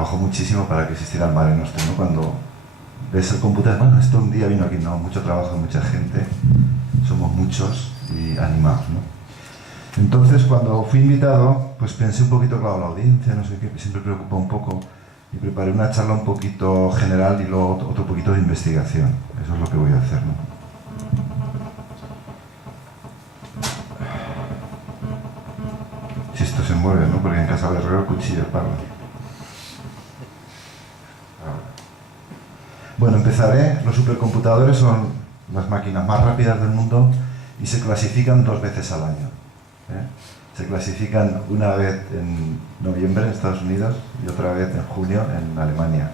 trabajó muchísimo para que existiera el Mare Nostrum, ¿no? Cuando ves el computador, bueno, esto un día vino aquí, no, mucho trabajo, mucha gente, somos muchos y animados, ¿no? Entonces, cuando fui invitado, pues pensé un poquito, claro, la audiencia, no sé qué, siempre preocupa un poco, y preparé una charla un poquito general y luego otro poquito de investigación. Eso es lo que voy a hacer, ¿no? Si esto se mueve, ¿no? Porque en casa de herrero el cuchillo parla. Bueno, empezaré. Los supercomputadores son las máquinas más rápidas del mundo y se clasifican 2 veces al año, ¿eh? Se clasifican una vez en noviembre en Estados Unidos y otra vez en junio en Alemania.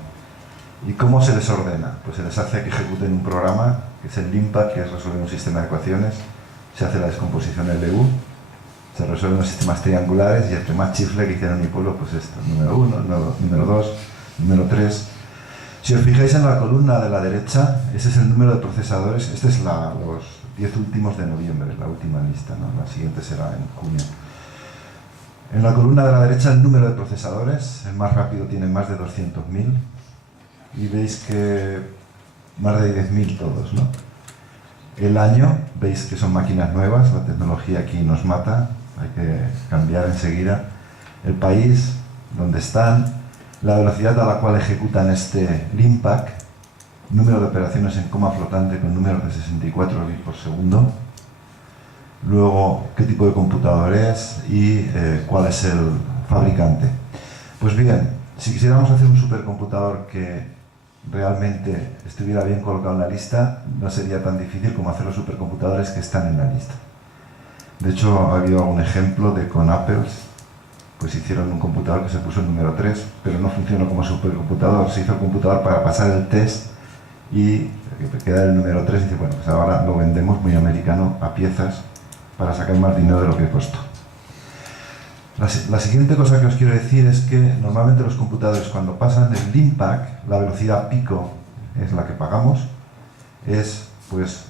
¿Y cómo se les ordena? Pues se les hace que ejecuten un programa, que es el LIMPAC, que es resolver un sistema de ecuaciones, se hace la descomposición LU, se resuelven los sistemas triangulares y el que más chifle que hicieron en mi pueblo, pues esto, número 1, número 2, número 3. Si os fijáis en la columna de la derecha, ese es el número de procesadores, este es los 10 últimos de noviembre, la última lista, ¿no? La siguiente será en junio. En la columna de la derecha el número de procesadores, el más rápido tiene más de 200.000 y veis que más de 10.000 todos, ¿no? El año, veis que son máquinas nuevas, la tecnología aquí nos mata, hay que cambiar enseguida. El país, donde están, la velocidad a la cual ejecutan este LIMPAC, número de operaciones en coma flotante con números de 64 bits por segundo, luego qué tipo de computador es y cuál es el fabricante. Pues bien, si quisiéramos hacer un supercomputador que realmente estuviera bien colocado en la lista, no sería tan difícil como hacer los supercomputadores que están en la lista. De hecho, ha habido algún ejemplo de con Apple, pues hicieron un computador que se puso el número 3, pero no funcionó como supercomputador. Se hizo el computador para pasar el test y queda el número 3 y dice, bueno, pues ahora lo vendemos muy americano a piezas para sacar más dinero de lo que costó. La siguiente cosa que os quiero decir es que normalmente los computadores cuando pasan el LIMPAC, la velocidad pico es la que pagamos, es pues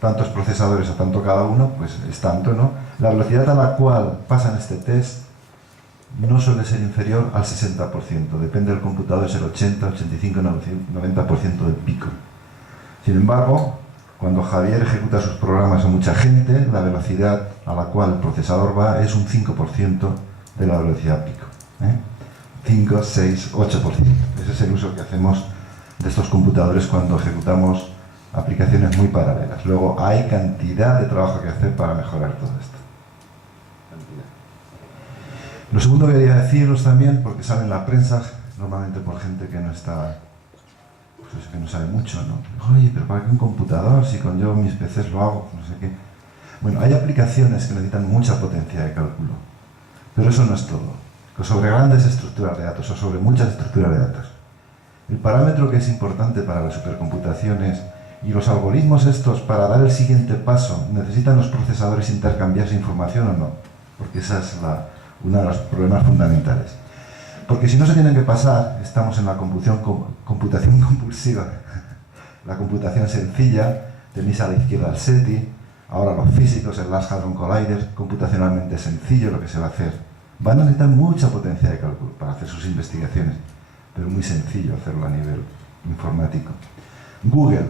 tantos procesadores a tanto cada uno, pues es tanto, ¿no? La velocidad a la cual pasan este test no suele ser inferior al 60%, depende del computador, es el 80, 85, 90% del pico. Sin embargo, cuando Javier ejecuta sus programas a mucha gente, la velocidad a la cual el procesador va es un 5% de la velocidad pico, ¿eh? 5, 6, 8%. Ese es el uso que hacemos de estos computadores cuando ejecutamos aplicaciones muy paralelas. Luego hay cantidad de trabajo que hacer para mejorar todo esto. Lo segundo que quería deciros también, porque sale en la prensa, normalmente por gente que no está, pues que no sabe mucho, ¿no? Oye, pero ¿para qué un computador? Si con yo mis PCs lo hago, no sé qué. Bueno, hay aplicaciones que necesitan mucha potencia de cálculo, pero eso no es todo. Sobre grandes estructuras de datos o sobre muchas estructuras de datos. El parámetro que es importante para las supercomputaciones y los algoritmos estos para dar el siguiente paso, ¿necesitan los procesadores intercambiarse información o no? Porque esa es uno de los problemas fundamentales. Porque si no se tienen que pasar, estamos en la computación compulsiva, la computación sencilla, tenéis a la izquierda el SETI, ahora los físicos, el Large Hadron Collider, computacionalmente sencillo lo que se va a hacer. Van a necesitar mucha potencia de cálculo para hacer sus investigaciones, pero muy sencillo hacerlo a nivel informático. Google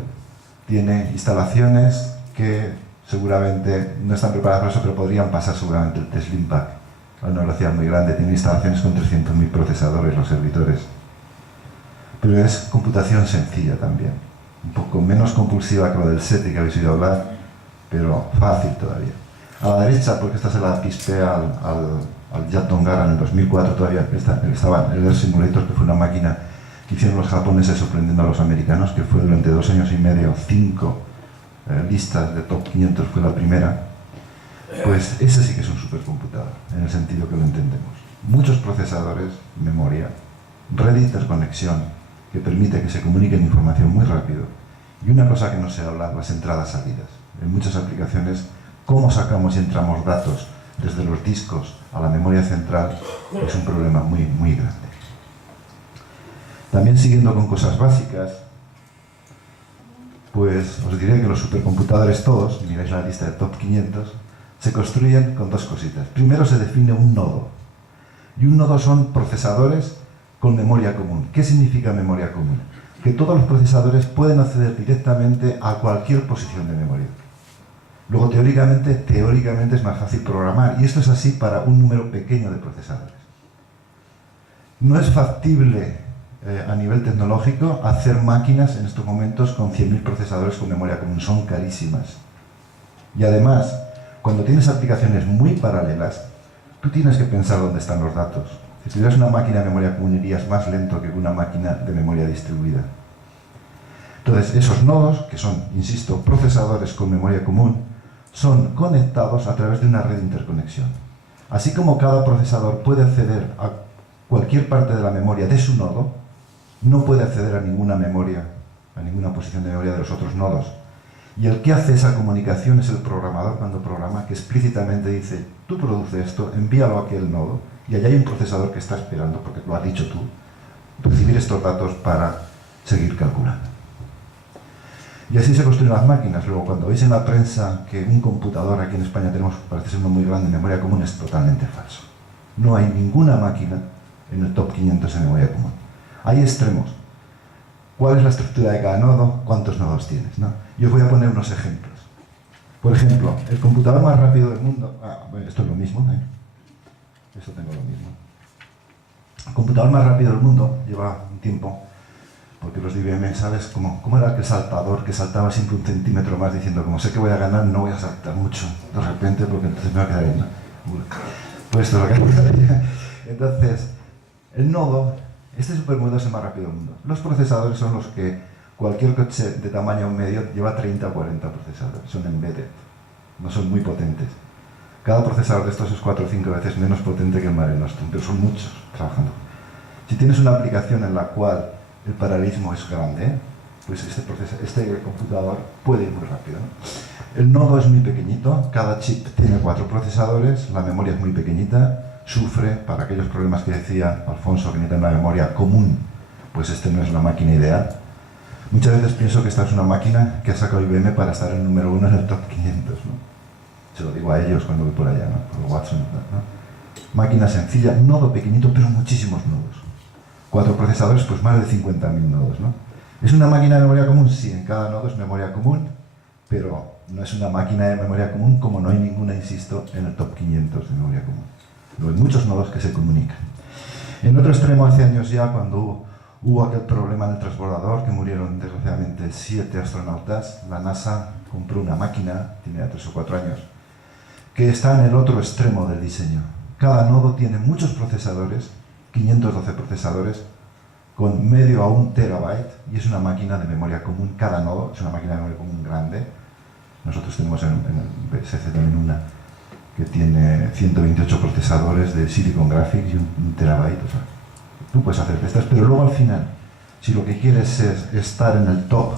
tiene instalaciones que seguramente no están preparadas para eso, pero podrían pasar seguramente el test LIMPAC a una velocidad muy grande. Tiene instalaciones con 300.000 procesadores, los servidores. Pero es computación sencilla también. Un poco menos compulsiva que lo del SETI que habéis oído hablar, pero fácil todavía. A la derecha, porque esta se la pispé al Jet Dongara en el 2004, todavía estaba el Air Simulator, que fue una máquina que hicieron los japoneses sorprendiendo a los americanos, que fue durante 2 años y medio, 5 listas de top 500, fue la primera. Pues ese sí que es un supercomputador, en el sentido que lo entendemos. Muchos procesadores, memoria, red de interconexión, que permite que se comuniquen información muy rápido. Y una cosa que no se habla, las entradas-salidas. En muchas aplicaciones, cómo sacamos y entramos datos desde los discos a la memoria central es un problema muy, muy grande. También siguiendo con cosas básicas, pues os diré que los supercomputadores todos, miráis la lista de top 500, se construyen con 2 cositas. Primero se define un nodo. Y un nodo son procesadores con memoria común. ¿Qué significa memoria común? Que todos los procesadores pueden acceder directamente a cualquier posición de memoria. Luego, teóricamente es más fácil programar, y esto es así para un número pequeño de procesadores. No es factible a nivel tecnológico hacer máquinas en estos momentos con 100.000 procesadores con memoria común, son carísimas. Y además, cuando tienes aplicaciones muy paralelas, tú tienes que pensar dónde están los datos. Si tuvieras una máquina de memoria común, irías más lento que una máquina de memoria distribuida. Entonces, esos nodos, que son, insisto, procesadores con memoria común, son conectados a través de una red de interconexión. Así como cada procesador puede acceder a cualquier parte de la memoria de su nodo, no puede acceder a ninguna memoria, a ninguna posición de memoria de los otros nodos. Y el que hace esa comunicación es el programador cuando programa, que explícitamente dice: tú produces esto, envíalo a aquel nodo, y allá hay un procesador que está esperando, porque lo has dicho tú, recibir estos datos para seguir calculando. Y así se construyen las máquinas. Luego, cuando veis en la prensa que un computador, aquí en España tenemos, parece ser uno muy grande, en memoria común, es totalmente falso. No hay ninguna máquina en el top 500 de memoria común. Hay extremos. ¿Cuál es la estructura de cada nodo? ¿Cuántos nodos tienes? ¿No? Y os voy a poner unos ejemplos. Por ejemplo, el computador más rápido del mundo... bueno, esto es lo mismo, ¿eh? Esto tengo lo mismo. El computador más rápido del mundo lleva un tiempo, porque los de IBM, ¿sabes? ¿Cómo era aquel saltador que saltaba siempre un centímetro más diciendo: como sé que voy a ganar, no voy a saltar mucho de repente porque entonces me va a quedar ahí, ¿no? Pues esto es lo que hace. Entonces, el nodo, este supernodo es el más rápido del mundo. Los procesadores son los que cualquier coche de tamaño medio lleva 30 o 40 procesadores, son embedded, no son muy potentes. Cada procesador de estos es 4 o 5 veces menos potente que el Mare Nostrum, pero son muchos trabajando. Si tienes una aplicación en la cual el paralelismo es grande, pues este computador puede ir muy rápido, ¿no? El nodo es muy pequeñito, cada chip tiene 4 procesadores, la memoria es muy pequeñita, sufre para aquellos problemas que decía Alfonso, que necesita una memoria común, pues este no es la máquina ideal. Muchas veces pienso que esta es una máquina que ha sacado IBM para estar en el número 1 en el top 500, ¿no? Se lo digo a ellos cuando voy por allá, ¿no? Por Watson, ¿no? Máquina sencilla, nodo pequeñito, pero muchísimos nodos. 4 procesadores, pues más de 50.000 nodos, ¿no? ¿Es una máquina de memoria común? Sí, en cada nodo es memoria común, pero no es una máquina de memoria común como no hay ninguna, insisto, en el top 500 de memoria común. Luego hay muchos nodos que se comunican. En otro extremo, hace años ya, cuando hubo aquel problema en el transbordador, que murieron desgraciadamente 7 astronautas, la NASA compró una máquina, tiene ya 3 o 4 años, que está en el otro extremo del diseño. Cada nodo tiene muchos procesadores, 512 procesadores, con medio a 1 terabyte, y es una máquina de memoria común. Cada nodo es una máquina de memoria común grande. Nosotros tenemos en el BSC también una que tiene 128 procesadores de Silicon Graphics y 1 terabyte. O sea, tú puedes hacer estas, pero luego al final, si lo que quieres es estar en el top,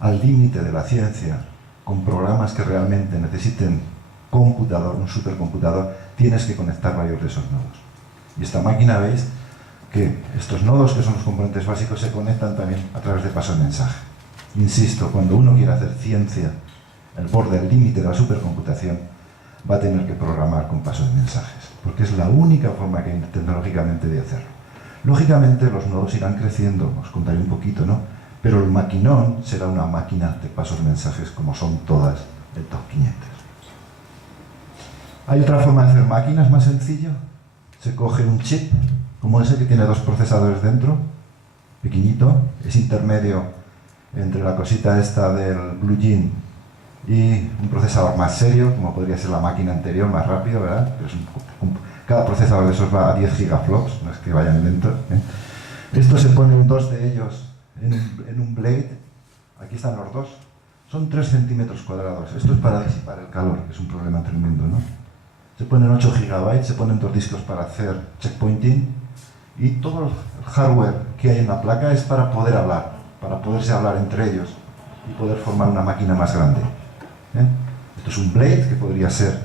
al límite de la ciencia, con programas que realmente necesiten computador, un supercomputador, tienes que conectar varios de esos nodos. Y esta máquina, veis que estos nodos, que son los componentes básicos, se conectan también a través de paso de mensaje. Insisto, cuando uno quiere hacer ciencia, el borde, el límite de la supercomputación, va a tener que programar con paso de mensajes, porque es la única forma que hay tecnológicamente de hacerlo. Lógicamente los nodos irán creciendo, os contaré un poquito, ¿no? Pero el maquinón será una máquina de pasos de mensajes, como son todas el top 500. ¿Hay otra forma de hacer máquinas más sencillo? Se coge un chip, como ese que tiene 2 procesadores dentro, pequeñito, es intermedio entre la cosita esta del Blue Gene y un procesador más serio, como podría ser la máquina anterior, más rápido, ¿verdad? Pero cada procesador de esos va a 10 gigaflops, no es que vayan lento, ¿eh? Esto se pone 2 de ellos en un blade, aquí están los 2, son 3 centímetros cuadrados. Esto es para disipar el calor, que es un problema tremendo, ¿no? Se ponen 8 gigabytes, se ponen 2 discos para hacer checkpointing, y todo el hardware que hay en la placa es para poder hablar, para poderse hablar entre ellos y poder formar una máquina más grande, ¿eh? Esto es un blade, que podría ser,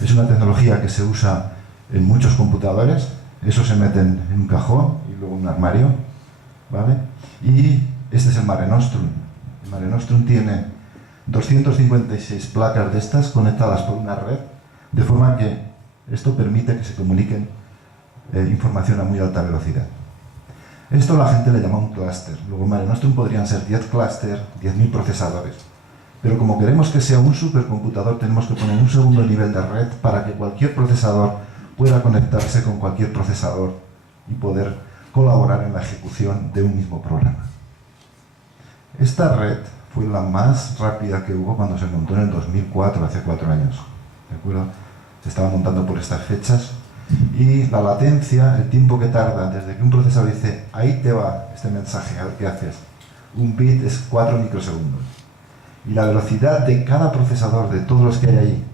es una tecnología que se usa en muchos computadores. Eso se meten en un cajón y luego en un armario, ¿vale? Y este es el Mare Nostrum. El Mare Nostrum tiene 256 placas de estas conectadas por una red, de forma que esto permite que se comuniquen información a muy alta velocidad. Esto la gente le llama un clúster. Luego en Mare Nostrum podrían ser 10 clústeres, 10.000 procesadores. Pero como queremos que sea un supercomputador, tenemos que poner un segundo nivel de red para que cualquier procesador pueda conectarse con cualquier procesador y poder colaborar en la ejecución de un mismo programa. Esta red fue la más rápida que hubo cuando se montó en el 2004, hace 4 años. ¿De acuerdo? Se estaba montando por estas fechas y la latencia, el tiempo que tarda desde que un procesador dice ahí te va este mensaje, a ver qué haces. Un bit es 4 microsegundos. Y la velocidad de cada procesador, de todos los que hay ahí,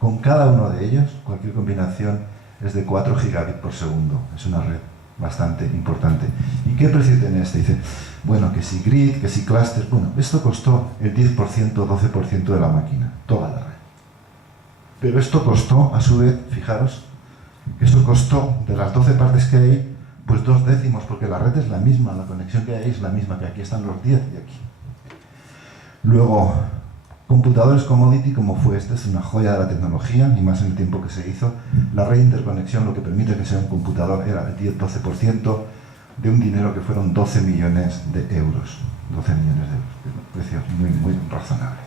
con cada uno de ellos, cualquier combinación, es de 4 gigabits por segundo. Es una red bastante importante. ¿Y qué precio tiene este? Dice, bueno, que si grid, que si cluster. Bueno, esto costó el 10%, 12% de la máquina, toda la red. Pero esto costó, a su vez, fijaros, que esto costó, de las 12 partes que hay, pues 2 décimos, porque la red es la misma, la conexión que hay es la misma, que aquí están los 10 y aquí. Luego, computadores commodity como fue este, es una joya de la tecnología, y más en el tiempo que se hizo. La red de interconexión, lo que permite que sea un computador, era el 10-12% de un dinero que fueron 12 millones de euros. 12 millones de euros, un precio muy, muy razonable.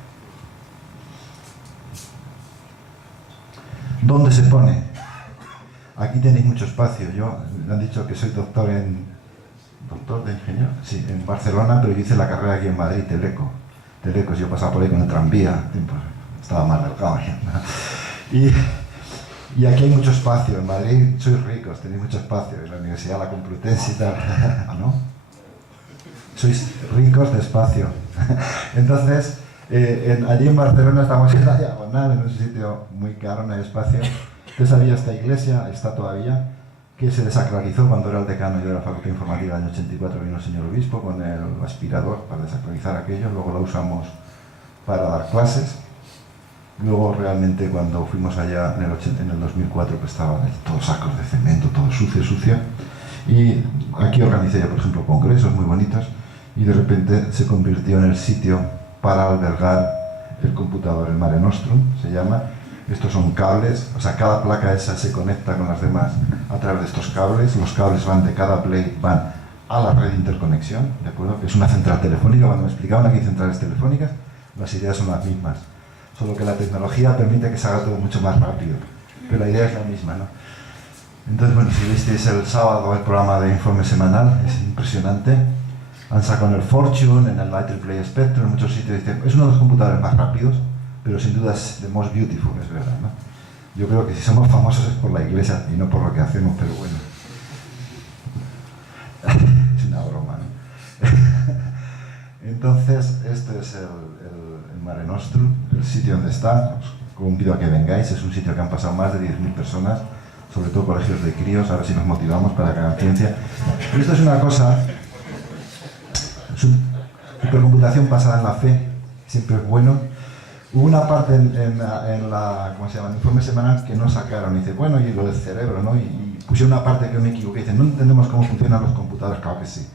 ¿Dónde se pone? Aquí tenéis mucho espacio. Yo, me han dicho que soy doctor de ingeniero, sí, en Barcelona, pero yo hice la carrera aquí en Madrid, Teleco, yo pasaba por ahí con el tranvía, estaba más delgado ya. Y aquí hay mucho espacio, en Madrid sois ricos, tenéis mucho espacio, en la Universidad la Complutense y tal, ¿no? Sois ricos de espacio. Entonces, allí en Barcelona estamos en la diagonal, en un sitio muy caro, no hay espacio. Entonces había esta iglesia, está todavía, que se desacralizó cuando era el decano yo de la Facultad de Informática del año 84, vino el señor obispo con el aspirador para desacralizar aquello, luego la usamos para dar clases. Luego realmente cuando fuimos allá en el 2004 pues estaban todos sacos de cemento, todo sucio. Y aquí organicé yo, por ejemplo, congresos muy bonitos y de repente se convirtió en el sitio para albergar el computador, el Mare Nostrum se llama. Estos son cables, o sea, cada placa esa se conecta con las demás a través de estos cables. Los cables van de cada plate, van a la red de interconexión, ¿de acuerdo? Que es una central telefónica. Cuando me explicaban aquí centrales telefónicas, las ideas son las mismas. Solo que la tecnología permite que se haga todo mucho más rápido. Pero la idea es la misma, ¿no? Entonces, bueno, si visteis el sábado el programa de informe semanal, es impresionante. Han sacado en el Fortune, en el IEEE Spectrum, en muchos sitios. Dicen, es uno de los computadores más rápidos, pero sin duda es the most beautiful, es verdad, ¿no? Yo creo que si somos famosos es por la iglesia y no por lo que hacemos, pero bueno. Es una broma, ¿no? Entonces, este es el Mare Nostrum, el sitio donde está. Os convido a que vengáis, es un sitio que han pasado más de 10.000 personas, sobre todo colegios de críos, a ver si nos motivamos para que hagan ciencia. Y esto es una cosa, es una supercomputación basada en la fe, siempre es bueno. Hubo una parte en la, ¿cómo se llama?, el informe semanal que no sacaron, y dice, bueno, y lo del cerebro, ¿no? Y pusieron una parte que me equivoqué, dice, no entendemos cómo funcionan los computadores, claro que sí.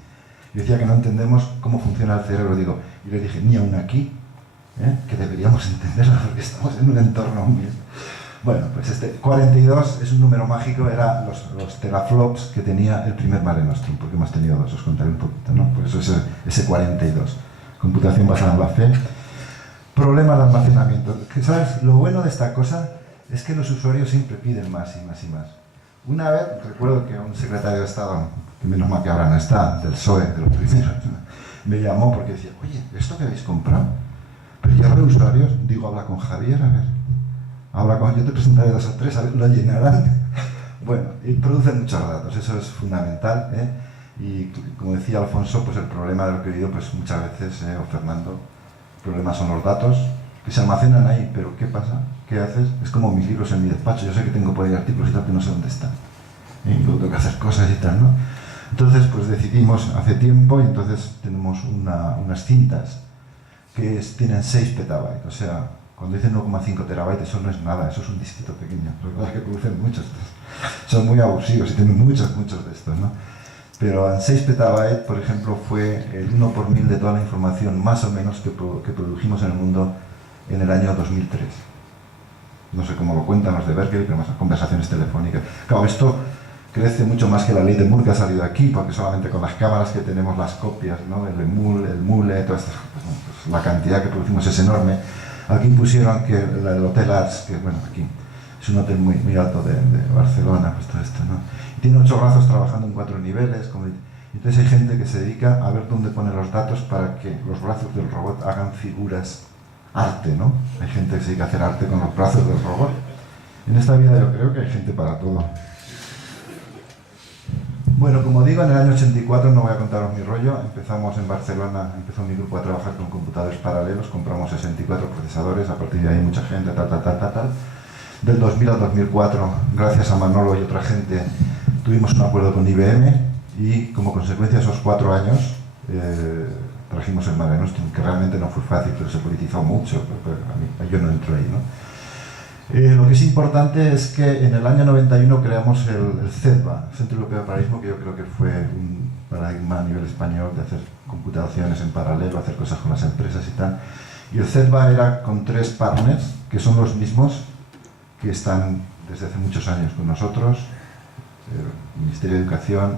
Yo decía que no entendemos cómo funciona el cerebro, digo, y le dije, ni aún aquí, que deberíamos entenderlo porque estamos en un entorno muy... Bueno, pues este 42 es un número mágico, era los teraflops que tenía el primer Mare Nostrum, porque hemos tenido dos, os contaré un poquito, ¿no? Por eso es ese 42, computación basada en la fe. Problemas de almacenamiento. ¿Sabes? Lo bueno de esta cosa es que los usuarios siempre piden más y más y más. Una vez, recuerdo que un secretario de Estado, que menos mal que ahora no está, del PSOE, de los primeros, me llamó porque decía, oye, ¿esto que habéis comprado? Pero ya habrá usuarios. Digo, habla con Javier, a ver. Yo te presentaré 2 o 3, a ver, lo llenarán. Bueno, y producen muchos datos, eso es fundamental, ¿eh? Y como decía Alfonso, pues el problema de lo que he oído, pues muchas veces, o Fernando, el problema son los datos que se almacenan ahí, pero ¿qué pasa? ¿Qué haces? Es como mis libros en mi despacho, yo sé que tengo por ahí artículos y tal, que no sé dónde están. Y luego tengo que hacer cosas y tal, ¿no? Entonces, pues decidimos hace tiempo, y entonces tenemos unas cintas que tienen 6 petabytes, o sea, cuando dicen 1,5 terabytes, eso no es nada, eso es un disquito pequeño. Lo que pasa es que producen muchos, son muy abusivos y tienen muchos de estos, ¿no? Pero en 6 petabytes, por ejemplo, fue el 1 por 1000 de toda la información, más o menos, que produjimos en el mundo en el año 2003. No sé cómo lo cuentan los de Berkeley, pero más conversaciones telefónicas. Claro, esto crece mucho más que la ley de Moore que ha salido aquí, porque solamente con las cámaras que tenemos, las copias, ¿no? el Mule, todas estas cosas, ¿no? Pues la cantidad que producimos es enorme. Aquí pusieron que el Hotel Arts, que bueno, aquí es un hotel muy, muy alto de Barcelona, pues todo esto, ¿no? Y tiene 8 brazos trabajando en 4 niveles. Entonces hay gente que se dedica a ver dónde pone los datos para que los brazos del robot hagan figuras, arte, ¿no? Hay gente que se dedica a hacer arte con los brazos del robot. En esta vida yo creo que hay gente para todo. Bueno, como digo, en el año 84, no voy a contaros mi rollo, empezamos en Barcelona, empezó mi grupo a trabajar con computadores paralelos, compramos 64 procesadores, a partir de ahí mucha gente, tal. Del 2000 al 2004, gracias a Manolo y otra gente, tuvimos un acuerdo con IBM y como consecuencia de esos 4 años trajimos el Mare Nostrum, que realmente no fue fácil, pero se politizó mucho, pero yo no entro ahí, ¿no? Lo que es importante es que en el año 91 creamos el CEDVA, Centro Europeo de Paralelismo, que yo creo que fue un paradigma a nivel español de hacer computaciones en paralelo, hacer cosas con las empresas y tal. Y el CEDVA era con 3 partners, que son los mismos que están desde hace muchos años con nosotros, el Ministerio de Educación,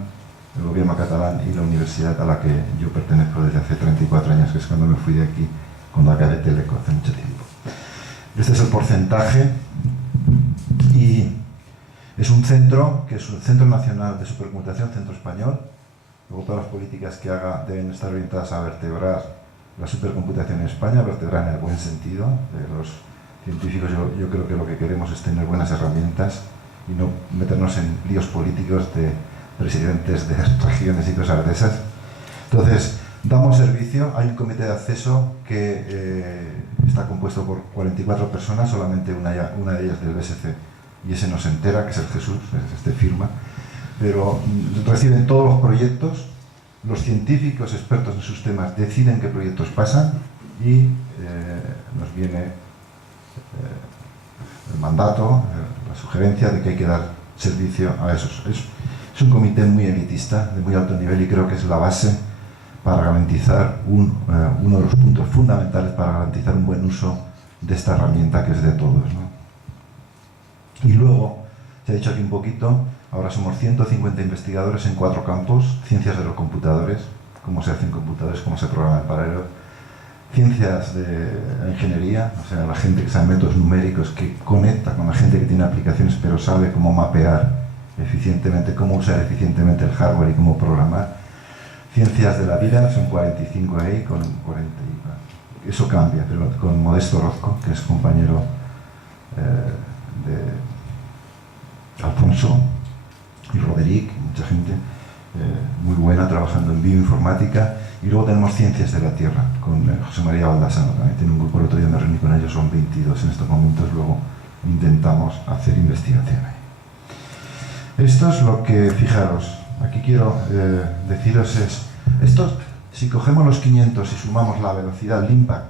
el Gobierno catalán y la universidad a la que yo pertenezco desde hace 34 años, que es cuando me fui de aquí, cuando acabé Teleco, hace mucho tiempo. Este es el porcentaje y es un centro, que es un Centro Nacional de Supercomputación, Centro Español. Luego todas las políticas que haga deben estar orientadas a vertebrar la supercomputación en España, vertebrar en el buen sentido. Los científicos yo creo que lo que queremos es tener buenas herramientas y no meternos en líos políticos de presidentes de regiones y cosas de esas. Entonces, damos servicio, hay un comité de acceso que está compuesto por 44 personas, solamente una de ellas del BSC, y ese no se entera, que es el Jesús, este firma, pero reciben todos los proyectos, los científicos expertos en sus temas deciden qué proyectos pasan y nos viene el mandato, la sugerencia de que hay que dar servicio a esos. Es un comité muy elitista, de muy alto nivel, y creo que es la base para garantizar uno de los puntos fundamentales para garantizar un buen uso de esta herramienta que es de todos, ¿no? Y luego, se ha dicho aquí un poquito, ahora somos 150 investigadores en 4 campos: ciencias de los computadores, cómo se hacen computadores, cómo se programan en paralelo; ciencias de la ingeniería, o sea, la gente que sabe métodos numéricos, que conecta con la gente que tiene aplicaciones pero sabe cómo mapear eficientemente, cómo usar eficientemente el hardware y cómo programar; ciencias de la vida, son 45 ahí, con 40, eso cambia, pero con Modesto Orozco, que es compañero de Alfonso, y Roderick, mucha gente muy buena trabajando en bioinformática. Y luego tenemos ciencias de la tierra, con José María Baldassano, también tiene un grupo, el otro día me reuní con ellos, son 22 en estos momentos, luego intentamos hacer investigación ahí. Esto es lo que, fijaros, aquí quiero deciros esto, si cogemos los 500 y sumamos la velocidad, el impact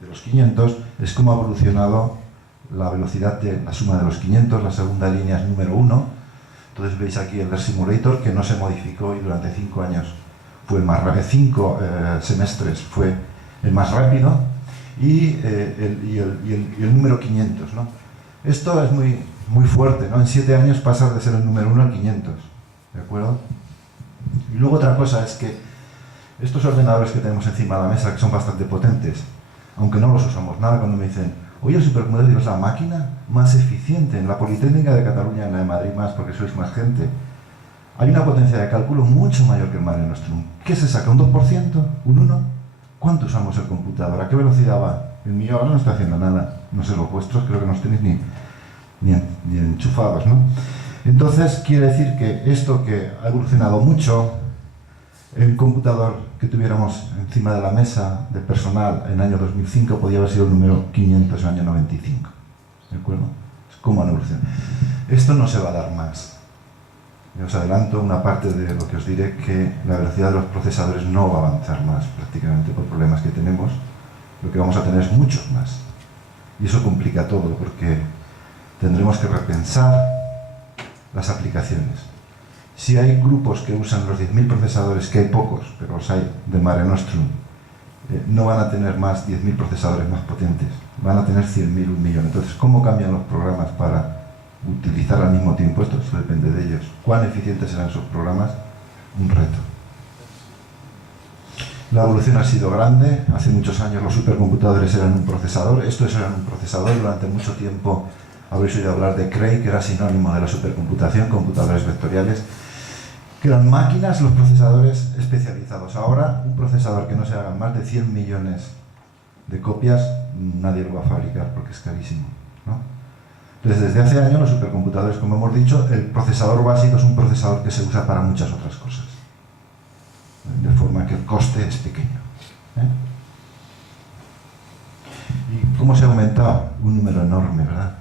de los 500, es cómo ha evolucionado la velocidad de la suma de los 500, la segunda línea es número 1, entonces veis aquí el Ver Simulator, que no se modificó y durante 5 años fue el más rápido, 5 semestres fue el más rápido, y el número 500, ¿no? Esto es muy fuerte, ¿no? En 7 años pasar de ser el número 1 al 500, ¿de acuerdo? Y luego otra cosa es que estos ordenadores que tenemos encima de la mesa, que son bastante potentes, aunque no los usamos nada, cuando me dicen, oye, el supercomputador, digo, es la máquina más eficiente en la Politécnica de Cataluña, en la de Madrid más, porque sois más gente. Hay una potencia de cálculo mucho mayor que el Mare Nostrum. ¿Qué se saca? ¿Un 2%? ¿Un 1%? ¿Cuánto usamos el computador? ¿A qué velocidad va? El mío ahora no está haciendo nada. No sé los vuestros, creo que no os tenéis ni enchufados, ¿no? Entonces, quiere decir que esto que ha evolucionado mucho, el computador que tuviéramos encima de la mesa de personal en el año 2005 podía haber sido el número 500 en el año 95. ¿De acuerdo? ¿Cómo han evolucionado? Esto no se va a dar más. Yo os adelanto una parte de lo que os diré, que la velocidad de los procesadores no va a avanzar más, prácticamente por problemas que tenemos. Lo que vamos a tener es muchos más. Y eso complica todo, porque tendremos que repensar las aplicaciones. Si hay grupos que usan los 10.000 procesadores, que hay pocos, pero los hay, de Mare Nostrum, no van a tener más 10.000 procesadores más potentes, van a tener 100.000, 1.000.000. Entonces, ¿cómo cambian los programas para utilizar al mismo tiempo esto depende de ellos. ¿Cuán eficientes serán sus programas? Un reto. La evolución ha sido grande. Hace muchos años los supercomputadores eran un procesador. Estos eran un procesador. Durante mucho tiempo habréis oído hablar de Cray, que era sinónimo de la supercomputación, computadores vectoriales, que eran máquinas, los procesadores especializados. Ahora, un procesador que no se hagan más de 100 millones de copias, nadie lo va a fabricar porque es carísimo, ¿no? Entonces, desde hace años los supercomputadores, como hemos dicho, el procesador básico es un procesador que se usa para muchas otras cosas, de forma que el coste es pequeño, ¿eh? ¿Y cómo se ha aumentado? Un número enorme, ¿verdad?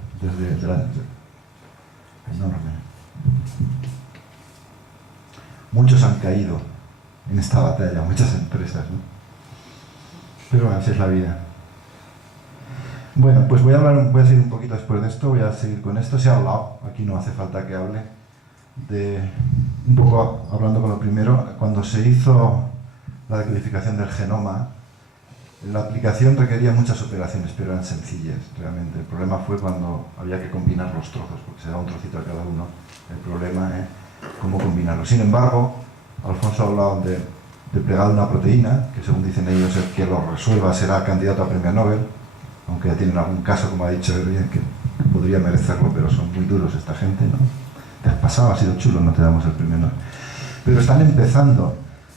Enorme. Muchos han caído en esta batalla, muchas empresas, ¿no? Pero así es la vida. Bueno, pues voy a seguir un poquito después de esto, voy a seguir con esto. Se ha hablado, aquí no hace falta que hable, un poco hablando con lo primero, cuando se hizo la decodificación del genoma, la aplicación requería muchas operaciones, pero eran sencillas, realmente. El problema fue cuando había que combinar los trozos, porque se da un trocito a cada uno. El problema es cómo combinarlo. Sin embargo, Alfonso ha hablado de plegar una proteína, que según dicen ellos, el que lo resuelva será candidato a premio Nobel, aunque ya tienen algún caso, como ha dicho Gabriel, que podría merecerlo, pero son muy duros esta gente, ¿no? Te has pasado, ha sido chulo, no te damos el premio Nobel. Pero están empezando.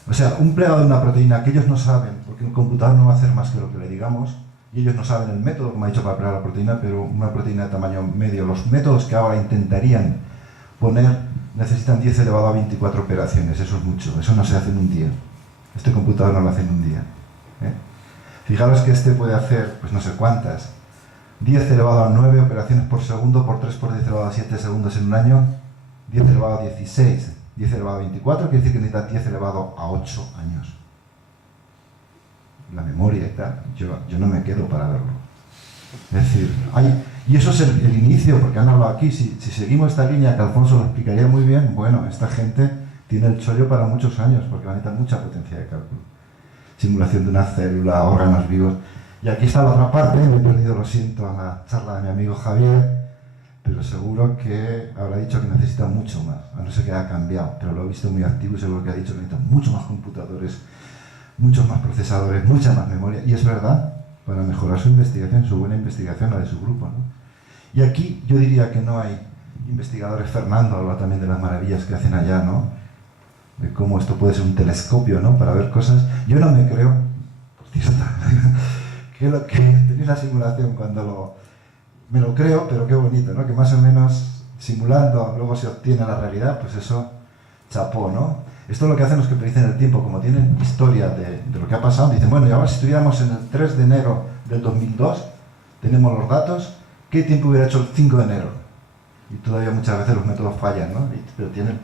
O sea, un plegado de una proteína que ellos no saben, porque el computador no va a hacer más que lo que le digamos, y ellos no saben el método, como ha dicho, para plegar la proteína, pero una proteína de tamaño medio, los métodos que ahora intentarían poner necesitan 10 elevado a 24 operaciones, eso es mucho, eso no se hace en un día. Este computador no lo hace en un día, ¿eh? Fijaros que este puede hacer, pues no sé cuántas, 10 elevado a 9 operaciones por segundo, por 3 por 10 elevado a 7 segundos en un año, 10 elevado a 16, 10 elevado a 24, quiere decir que necesita 10 elevado a 8 años. La memoria y tal, yo no me quedo para verlo. Es decir, y eso es el inicio, porque han hablado aquí, si seguimos esta línea que Alfonso lo explicaría muy bien, bueno, esta gente tiene el chollo para muchos años, porque va a necesitar mucha potencia de cálculo. Simulación de una célula, órganos vivos. Y aquí está la otra parte, me he perdido, lo siento, a la charla de mi amigo Javier, pero seguro que habrá dicho que necesita mucho más, a no ser que haya cambiado, pero lo he visto muy activo y seguro que ha dicho que necesita mucho más computadores, muchos más procesadores, mucha más memoria, y es verdad, para mejorar su investigación, su buena investigación, la de su grupo, ¿no? Y aquí yo diría que no hay investigadores. Fernando habla también de las maravillas que hacen allá, ¿no? De cómo esto puede ser un telescopio, ¿no? Para ver cosas. Yo no me creo, por cierto, que lo que tenía una simulación cuando me lo creo, pero qué bonito, ¿no? Que más o menos simulando luego se obtiene la realidad, pues eso, chapó, ¿no? Esto es lo que hacen los que predicen el tiempo, como tienen historia de lo que ha pasado, dicen, bueno, y ahora si estuviéramos en el 3 de enero del 2002, tenemos los datos, ¿qué tiempo hubiera hecho el 5 de enero? Y todavía muchas veces los métodos fallan, ¿no? Pero tienen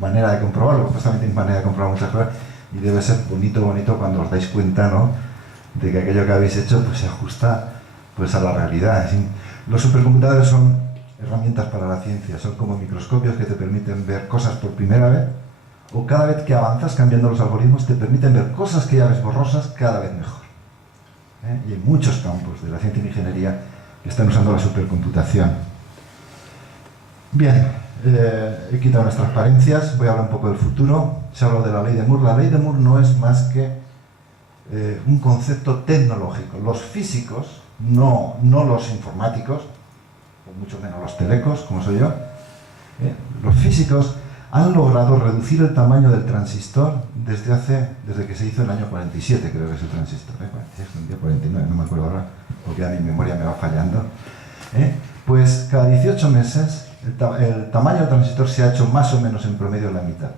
manera de comprobarlo, supuestamente tienen manera de comprobar muchas cosas, y debe ser bonito cuando os dais cuenta, ¿no? De que aquello que habéis hecho pues se ajusta pues a la realidad. Es decir, los supercomputadores son herramientas para la ciencia, son como microscopios que te permiten ver cosas por primera vez, o cada vez que avanzas cambiando los algoritmos te permiten ver cosas que ya ves borrosas cada vez mejor, ¿eh? Y hay muchos campos de la ciencia y la ingeniería que están usando la supercomputación. Bien, he quitado unas transparencias, voy a hablar un poco del futuro. Se ha hablado de la ley de Moore. La ley de Moore no es más que un concepto tecnológico. Los físicos, no los informáticos, o mucho menos los telecos, como soy yo, los físicos han logrado reducir el tamaño del transistor desde que se hizo en el año 47, creo que es el transistor, 46, 49, no me acuerdo ahora, porque ya mi memoria me va fallando. Pues cada 18 meses el tamaño del transistor se ha hecho más o menos en promedio la mitad.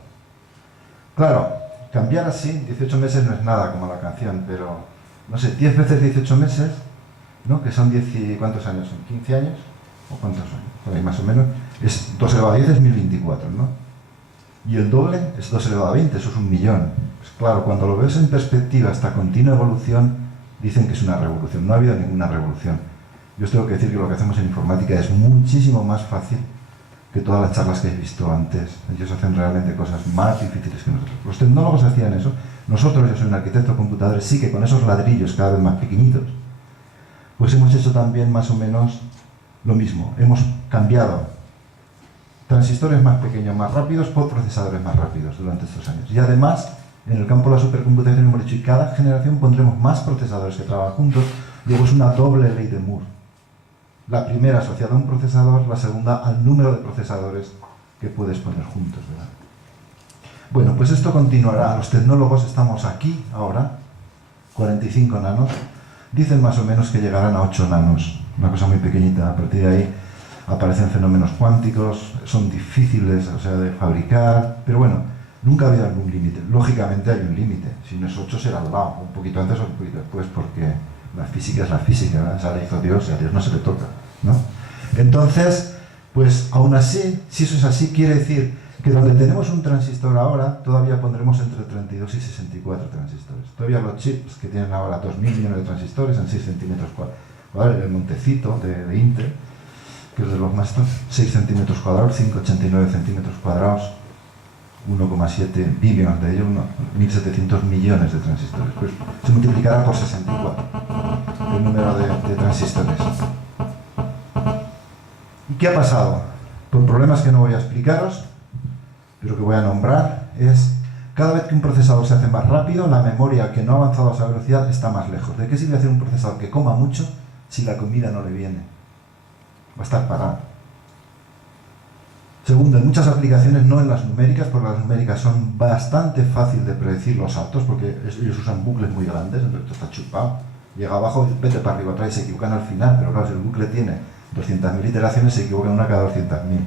Claro, cambiar así, 18 meses no es nada como la canción, pero, no sé, 10 veces 18 meses, ¿no? Que son 10 y ¿cuántos años son? ¿15 años? ¿O cuántos son? Por ahí más o menos. Es 2 elevado a 10 es 1024, ¿no? Y el doble es 2 elevado a 20, eso es 1.000.000. Pues claro, cuando lo ves en perspectiva, esta continua evolución, dicen que es una revolución. No ha habido ninguna revolución. Yo os tengo que decir que lo que hacemos en informática es muchísimo más fácil que todas las charlas que he visto antes. Ellos hacen realmente cosas más difíciles que nosotros. Los tecnólogos hacían eso. Nosotros, yo soy un arquitecto de computadores, sí que con esos ladrillos cada vez más pequeñitos, pues hemos hecho también más o menos lo mismo. Hemos cambiado transistores más pequeños, más rápidos, por procesadores más rápidos durante estos años. Y además, en el campo de la supercomputación hemos dicho, y cada generación pondremos más procesadores que trabajan juntos. Luego es una doble ley de Moore. La primera asociada a un procesador, la segunda al número de procesadores que puedes poner juntos, ¿verdad? Bueno, pues esto continuará. Los tecnólogos estamos aquí ahora, 45 nanos. Dicen más o menos que llegarán a 8 nanos, una cosa muy pequeñita. A partir de ahí aparecen fenómenos cuánticos, son difíciles, o sea, de fabricar, pero bueno, nunca ha habido algún límite. Lógicamente hay un límite, si no es 8 será al lado, un poquito antes o un poquito después, porque la física es la física, ¿verdad? Esa la hizo Dios y a Dios no se le toca, ¿no? Entonces, pues aún así, si eso es así, quiere decir que donde tenemos un transistor ahora, todavía pondremos entre 32 y 64 transistores. Todavía los chips que tienen ahora 2.000 millones de transistores en 6 centímetros cuadrados, el montecito de Intel, que es de los más 6 centímetros cuadrados, 5,89 centímetros cuadrados, 1,7 billones de ellos, 1.700 millones de transistores. Pues se multiplicará por 64 el número de transistores. ¿Y qué ha pasado? Por problemas que no voy a explicaros, pero que voy a nombrar, es cada vez que un procesador se hace más rápido, la memoria que no ha avanzado a esa velocidad está más lejos. ¿De qué sirve hacer un procesador que coma mucho si la comida no le viene? Va a estar parado. Segundo, en muchas aplicaciones, no en las numéricas, porque las numéricas son bastante fácil de predecir los saltos, porque ellos usan bucles muy grandes, entonces esto está chupado. Llega abajo, vete para arriba, atrás y se equivocan al final, pero claro, si el bucle tiene 200.000 iteraciones, se equivocan una cada 200.000.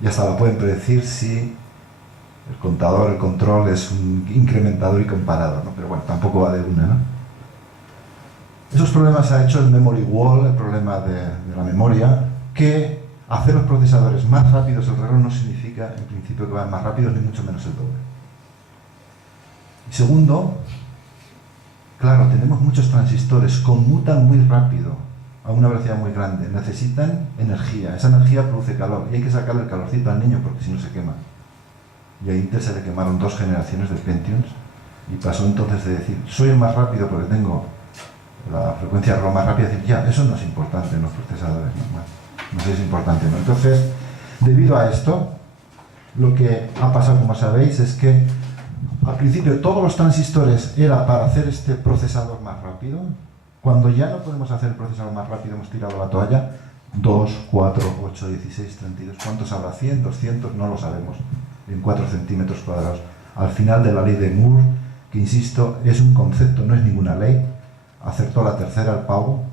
Y hasta lo pueden predecir si el contador, el control es un incrementador y comparador, ¿no? Pero bueno, tampoco va de una, ¿no? Esos problemas ha hecho el memory wall, el problema de la memoria, que hacer los procesadores más rápidos el reloj no significa, en principio, que vayan más rápidos, ni mucho menos el doble. Y segundo, claro, tenemos muchos transistores, conmutan muy rápido, a una velocidad muy grande, necesitan energía, esa energía produce calor, y hay que sacarle el calorcito al niño porque si no se quema. Y a Intel se le quemaron 2 generaciones de Pentiums, y pasó entonces de decir, soy el más rápido porque tengo la frecuencia de reloj más rápida, decir, ya, eso no es importante en los procesadores, ¿no? Bueno, no sé si es importante, ¿no? Entonces, debido a esto, lo que ha pasado, como sabéis, es que al principio todos los transistores era para hacer este procesador más rápido. Cuando ya no podemos hacer el procesador más rápido, hemos tirado la toalla. 2, 4, 8, 16, 32, ¿cuántos habrá? 100, 200, no lo sabemos, en 4 centímetros cuadrados. Al final de la ley de Moore, que insisto, es un concepto, no es ninguna ley, acertó la tercera el pavo,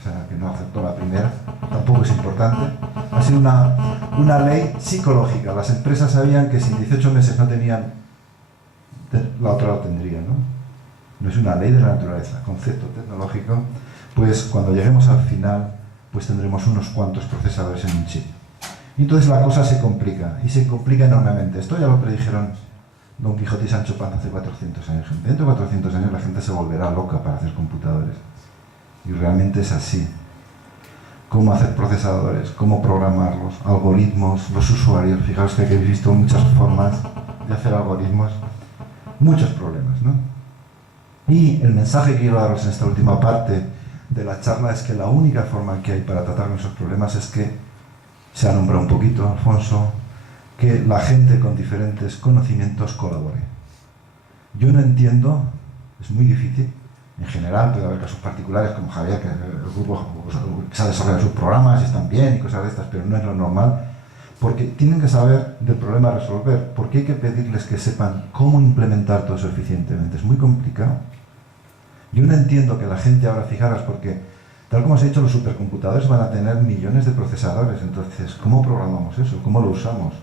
o sea, que no acertó la primera, tampoco es importante. Ha sido una ley psicológica. Las empresas sabían que si en 18 meses no tenían, la otra la tendrían, ¿no? No es una ley de la naturaleza, concepto tecnológico. Pues cuando lleguemos al final, pues tendremos unos cuantos procesadores en un chip. Y entonces la cosa se complica, y se complica enormemente. Esto ya lo predijeron Don Quijote y Sancho Panza hace 400 años. Dentro de 400 años la gente se volverá loca para hacer computadores. Y realmente es así. Cómo hacer procesadores, cómo programarlos, algoritmos, los usuarios. Fijaos que aquí habéis visto muchas formas de hacer algoritmos, muchos problemas, ¿no? Y el mensaje que quiero daros en esta última parte de la charla es que la única forma que hay para tratar con esos problemas es que, se ha nombrado un poquito, Alfonso, que la gente con diferentes conocimientos colabore. Yo no entiendo, es muy difícil, en general puede haber casos particulares como Javier, que el grupo se ha desarrollado sus programas y están bien y cosas de estas, pero no es lo normal, porque tienen que saber del problema a resolver, porque hay que pedirles que sepan cómo implementar todo eso eficientemente. Es muy complicado. Yo no entiendo que la gente ahora, fijaros, porque tal como os he dicho, los supercomputadores van a tener millones de procesadores, entonces, ¿cómo programamos eso? ¿Cómo lo usamos?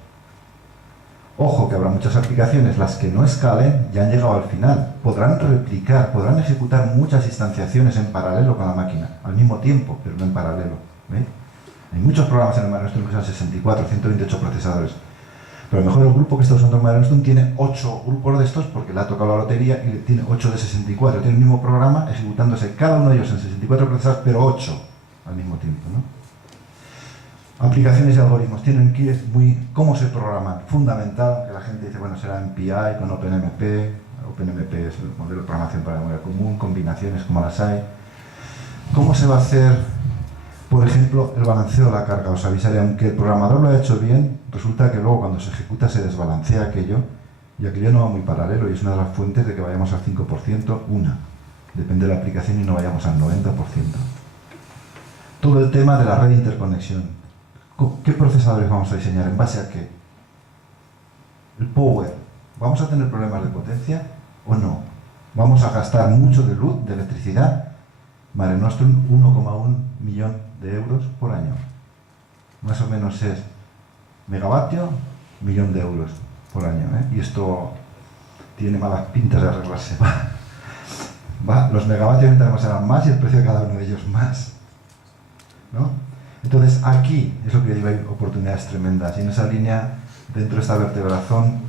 Ojo, que habrá muchas aplicaciones, las que no escalen ya han llegado al final. Podrán replicar, podrán ejecutar muchas instanciaciones en paralelo con la máquina, al mismo tiempo, pero no en paralelo. ¿Veis? Hay muchos programas en el Mare Nostrum que son 64, 128 procesadores. Pero a lo mejor el grupo que está usando el Mare Nostrum tiene 8 grupos de estos porque le ha tocado la lotería y tiene 8 de 64. Tiene el mismo programa ejecutándose cada uno de ellos en 64 procesadores, pero 8 al mismo tiempo, ¿no? Aplicaciones y algoritmos tienen que ir muy... ¿Cómo se programan? Fundamental, que la gente dice, bueno, será en PI, con OpenMP. OpenMP es el modelo de programación para memoria común, combinaciones como las hay. ¿Cómo se va a hacer Por ejemplo, el balanceo de la carga. Os avisaré, aunque el programador lo ha hecho bien, resulta que luego cuando se ejecuta se desbalancea aquello y aquello no va muy paralelo y es una de las fuentes de que vayamos al 5%, depende de la aplicación y no vayamos al 90%. Todo el tema de la red de interconexión. ¿Qué procesadores vamos a diseñar? ¿En base a qué? El power. ¿Vamos a tener problemas de potencia o no? ¿Vamos a gastar mucho de luz, de electricidad? Mare Nostrum, 1,1 millón de euros por año. Más o menos es megavatio, millón de euros por año. Y esto tiene malas pintas de arreglarse. Los megavatios entramos serán más y el precio de cada uno de ellos más, ¿no? Entonces aquí es lo que digo, hay oportunidades tremendas y en esa línea, dentro de esta vertebración,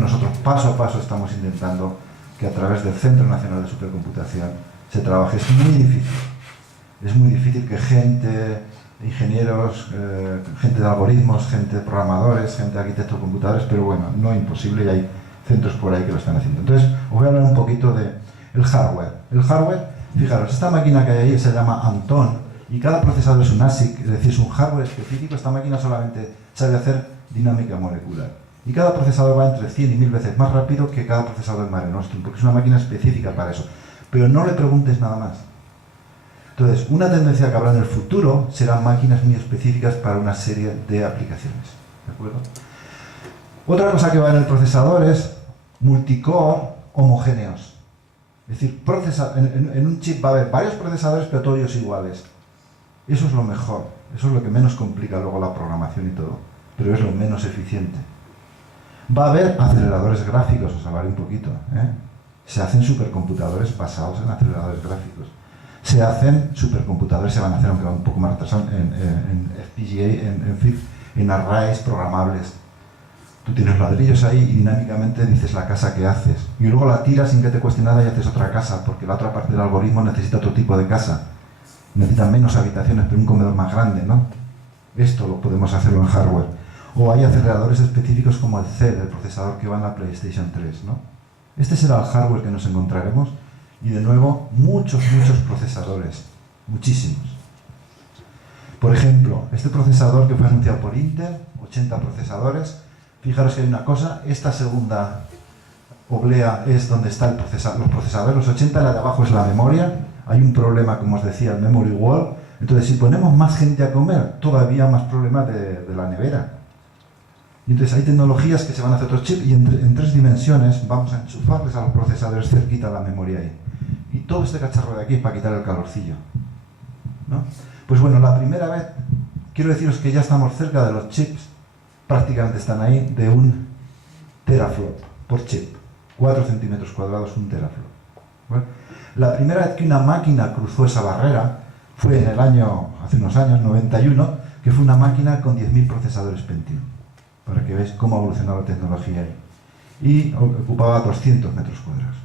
nosotros paso a paso estamos intentando que a través del Centro Nacional de Supercomputación se trabaje. Es muy difícil que gente, ingenieros, gente de algoritmos, gente de programadores, gente de arquitectos de computadores, pero bueno, no imposible y hay centros por ahí que lo están haciendo. Entonces, os voy a hablar un poquito del hardware. El hardware, fijaros, esta máquina que hay ahí se llama Anton y cada procesador es un ASIC, es decir, es un hardware específico. Esta máquina solamente sabe hacer dinámica molecular. Y cada procesador va entre 100 y 1000 veces más rápido que cada procesador de Mare Nostrum, porque es una máquina específica para eso. Pero no le preguntes nada más. Entonces, una tendencia que habrá en el futuro serán máquinas muy específicas para una serie de aplicaciones. ¿De acuerdo? Otra cosa que va en el procesador es multicore homogéneos. Es decir, en un chip va a haber varios procesadores, pero todos ellos iguales. Eso es lo mejor. Eso es lo que menos complica luego la programación y todo. Pero es lo menos eficiente. Va a haber aceleradores gráficos, os hablaré un poquito. Se hacen supercomputadores basados en aceleradores gráficos. Se hacen supercomputadores, se van a hacer, aunque va un poco más retrasado, en FPGA, en arrays programables. Tú tienes ladrillos ahí y dinámicamente dices la casa que haces. Y luego la tiras sin que te cueste nada y haces otra casa, porque la otra parte del algoritmo necesita otro tipo de casa. Necesita menos habitaciones, pero un comedor más grande, ¿no? Esto lo podemos hacerlo en hardware. O hay aceleradores específicos como el CED, el procesador que va en la PlayStation 3, ¿no? Este será el hardware que nos encontraremos. Y de nuevo, muchos procesadores. Muchísimos. Por ejemplo, este procesador que fue anunciado por Intel, 80 procesadores. Fijaros que hay una cosa, esta segunda oblea es donde están los procesadores, los 80, la de abajo es la memoria. Hay un problema, como os decía, el memory wall. Entonces, si ponemos más gente a comer, todavía más problemas de la nevera. Y entonces hay tecnologías que se van a hacer otros chips y en 3 dimensiones vamos a enchufarles a los procesadores cerquita a la memoria ahí. Y todo este cacharro de aquí es para quitar el calorcillo, ¿no? Pues bueno, la primera vez, quiero deciros que ya estamos cerca de los chips, prácticamente están ahí, de 1 teraflop por chip. 4 centímetros cuadrados, 1 teraflop. ¿Vale? La primera vez que una máquina cruzó esa barrera fue en el año, hace unos años, 91, que fue una máquina con 10.000 procesadores Pentium, para que veáis cómo ha evolucionado la tecnología ahí. Y ocupaba 200 metros cuadrados.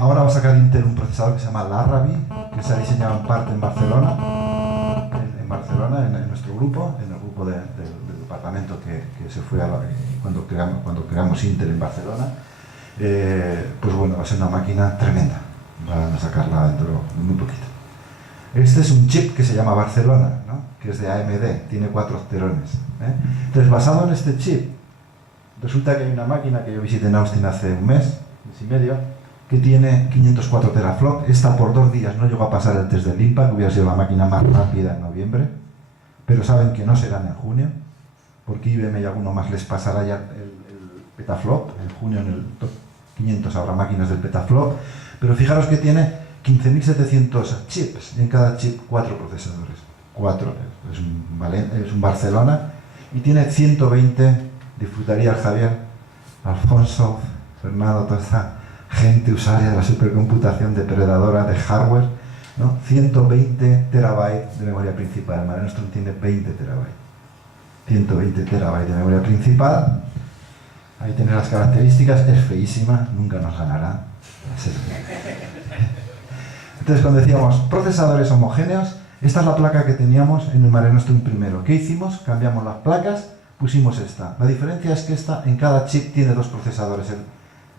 Ahora va a sacar Intel un procesador que se llama Larrabee, que se ha diseñado en parte en Barcelona, en nuestro grupo, en el grupo del departamento que se fue cuando creamos Intel en Barcelona. Pues bueno, va a ser una máquina tremenda. Van a sacarla dentro de muy poquito. Este es un chip que se llama Barcelona, ¿no? Que es de AMD, tiene 4 octerones. Entonces, basado en este chip, resulta que hay una máquina que yo visité en Austin hace un mes y medio, que tiene 504 teraflop. Esta por 2 días no llegó a pasar el test del IMPA, que hubiera sido la máquina más rápida en noviembre, pero saben que no serán en junio, porque IBM y alguno más les pasará ya el petaflop. En junio en el top 500 habrá máquinas del petaflop, pero fijaros que tiene 15.700 chips, y en cada chip 4 procesadores. 4, es un Barcelona, y tiene 120, disfrutaría el Javier, Alfonso, Fernando, toda esta gente usuaria de la supercomputación depredadora de hardware, ¿no? 120 terabytes de memoria principal. Mare Nostrum tiene 20 terabytes. 120 terabytes de memoria principal. Ahí tiene las características, es feísima, nunca nos ganará. Entonces, cuando decíamos procesadores homogéneos, esta es la placa que teníamos en el Mare Nostrum primero. ¿Qué hicimos? Cambiamos las placas, pusimos esta. La diferencia es que esta en cada chip tiene 2 procesadores.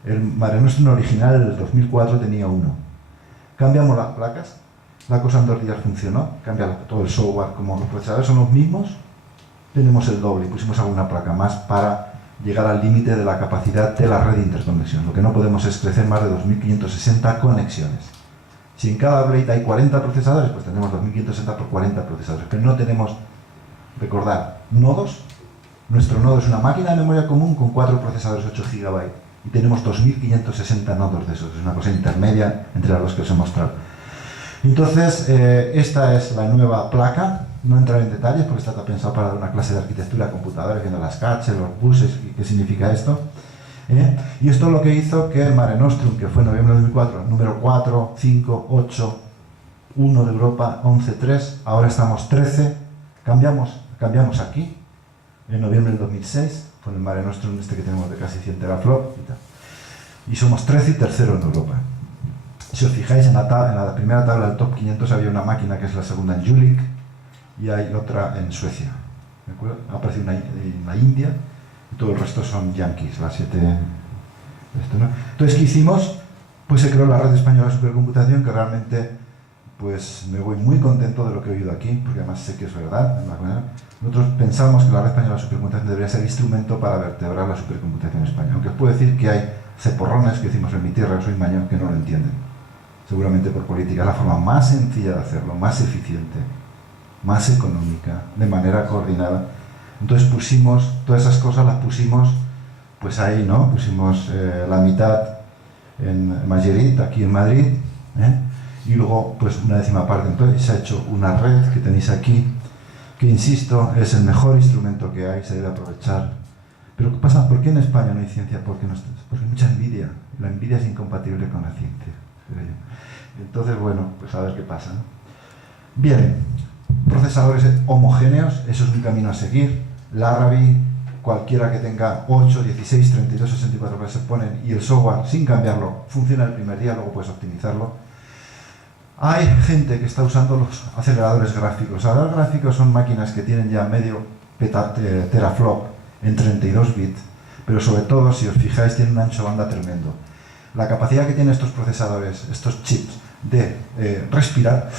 El Mare Nostrum original del 2004 tenía 1. Cambiamos las placas la cosa en 2 días funcionó, cambia todo el software, como los procesadores son los mismos, tenemos el doble y pusimos alguna placa más para llegar al límite de la capacidad de la red de interconexión. Lo que no podemos es crecer más de 2560 conexiones. Si en cada blade hay 40 procesadores, pues tenemos 2560 por 40 procesadores, pero no tenemos, recordad, nodos. Nuestro nodo es una máquina de memoria común con 4 procesadores 8 GB y tenemos 2560 nodos de esos, es una cosa intermedia entre las dos que os he mostrado. Entonces, esta es la nueva placa, no entraré en detalles porque está pensado para una clase de arquitectura de computadores, viendo las caches, los buses, qué significa esto. Y esto es lo que hizo que Mare Nostrum, que fue en noviembre de 2004, número 4, 5, 8, 1 de Europa, 11, 3, ahora estamos 13, cambiamos aquí, en noviembre del 2006, con el Mare Nostrum este que tenemos de casi 100 teraflops y tal. Y somos 13 y tercero en Europa. Si os fijáis, en la primera tabla del top 500 había una máquina que es la segunda en Jülich y hay otra en Suecia. ¿De acuerdo? Ha aparecido una en la India y todo el resto son yankees, las 7. Esto, ¿no? Entonces, ¿qué hicimos? Pues se creó la Red Española de Supercomputación, que realmente pues me voy muy contento de lo que he oído aquí, porque además sé que es verdad. Nosotros pensamos que la Red Española de Supercomputación debería ser instrumento para vertebrar la supercomputación en España, aunque os puedo decir que hay ceporrones que decimos en mi tierra, que soy mañón, que no lo entienden. Seguramente por política, es la forma más sencilla de hacerlo, más eficiente, más económica, de manera coordinada. Entonces pusimos, todas esas cosas las pusimos, pues ahí, ¿no? Pusimos la mitad en Madrid, aquí en Madrid, y luego pues una décima parte. Entonces se ha hecho una red que tenéis aquí, que insisto, es el mejor instrumento que hay, se debe aprovechar. Pero ¿qué pasa? ¿Por qué en España no hay ciencia? Porque hay mucha envidia. La envidia es incompatible con la ciencia, creo yo. Entonces, bueno, pues a ver qué pasa, ¿no? Bien, procesadores homogéneos, eso es un camino a seguir. Laravel, cualquiera que tenga 8, 16, 32, 64 que se ponen y el software sin cambiarlo funciona el primer día, luego puedes optimizarlo. Hay gente que está usando los aceleradores gráficos. Los aceleradores gráficos son máquinas que tienen ya medio teraflop en 32 bits, pero sobre todo, si os fijáis, tienen un ancho banda tremendo. La capacidad que tienen estos procesadores, estos chips, de respirar,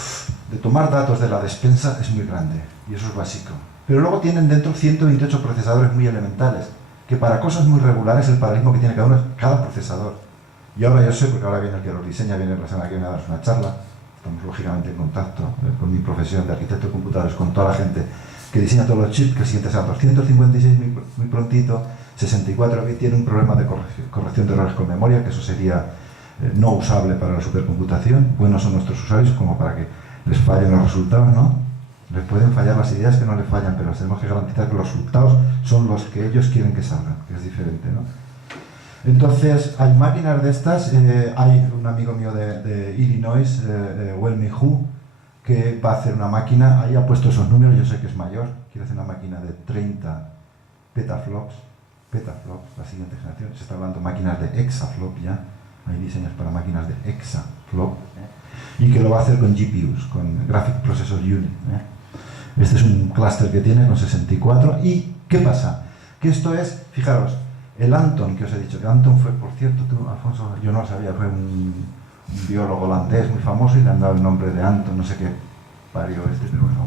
de tomar datos de la despensa es muy grande, y eso es básico. Pero luego tienen dentro 128 procesadores muy elementales, que para cosas muy regulares el paradigma que tiene cada procesador. Y ahora yo sé, porque ahora viene el que los diseña, viene la semana que viene a darnos una charla, estamos lógicamente en contacto con mi profesión de arquitecto de computadores, con toda la gente que diseña todos los chips, que el siguiente será 256 muy prontito, 64 bits, tiene un problema de corrección de errores con memoria, que eso sería no usable para la supercomputación. Buenos son nuestros usuarios como para que les fallen los resultados, ¿no? Les pueden fallar las ideas que no les fallan, pero tenemos que garantizar que los resultados son los que ellos quieren que salgan, que es diferente, ¿no? Entonces, hay máquinas de estas, hay un amigo mío de Illinois, Welmy Hu, que va a hacer una máquina, ahí ha puesto esos números, yo sé que es mayor, quiere hacer una máquina de 30 petaflops, la siguiente generación, se está hablando de máquinas de exaflop ya, hay diseños para máquinas de exaflop, y que lo va a hacer con GPUs, con Graphic Processor Unit. Este es un clúster que tiene con 64, y ¿qué pasa? Que esto es, fijaros, el Anton que os he dicho, que Anton fue, por cierto, tú, Alfonso, yo no lo sabía, fue un biólogo holandés muy famoso y le han dado el nombre de Anton, no sé qué parió pero bueno,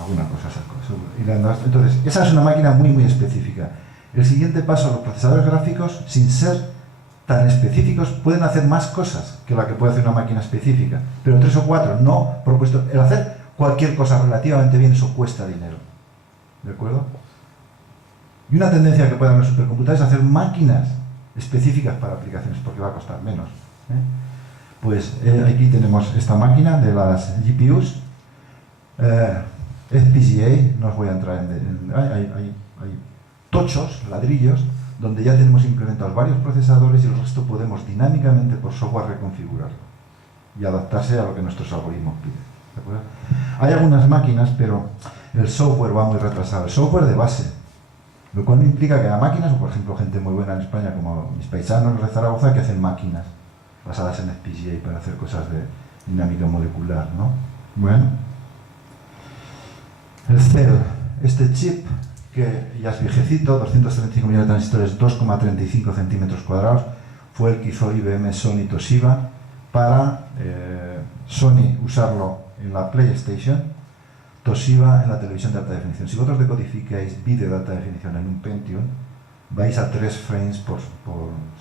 alguna cosa sacó, seguro. Y le han dado, entonces, esa es una máquina muy específica. El siguiente paso, los procesadores gráficos, sin ser tan específicos, pueden hacer más cosas que la que puede hacer una máquina específica, pero 3 o 4 no, propuesto. El hacer cualquier cosa relativamente bien, eso cuesta dinero, ¿de acuerdo? Y una tendencia que puede haber en los supercomputadores es hacer máquinas específicas para aplicaciones, porque va a costar menos. Pues aquí tenemos esta máquina de las GPUs, FPGA, no os voy a entrar hay tochos, ladrillos, donde ya tenemos implementados varios procesadores y el resto podemos dinámicamente por software reconfigurarlo y adaptarse a lo que nuestros algoritmos piden. ¿De acuerdo? Hay algunas máquinas, pero el software va muy retrasado, el software de base, lo cual implica que hay máquinas, o por ejemplo gente muy buena en España como mis paisanos de Zaragoza, que hacen máquinas basadas en FPGA para hacer cosas de dinámica molecular, ¿no? Bueno, el CEL, este chip que ya es viejecito, 235 millones de transistores, 2,35 centímetros cuadrados, fue el que hizo IBM, Sony, Toshiba para Sony usarlo en la PlayStation, Toshiba en la televisión de alta definición. Si vosotros decodificáis vídeo de alta definición en un Pentium, vais a 3 frames por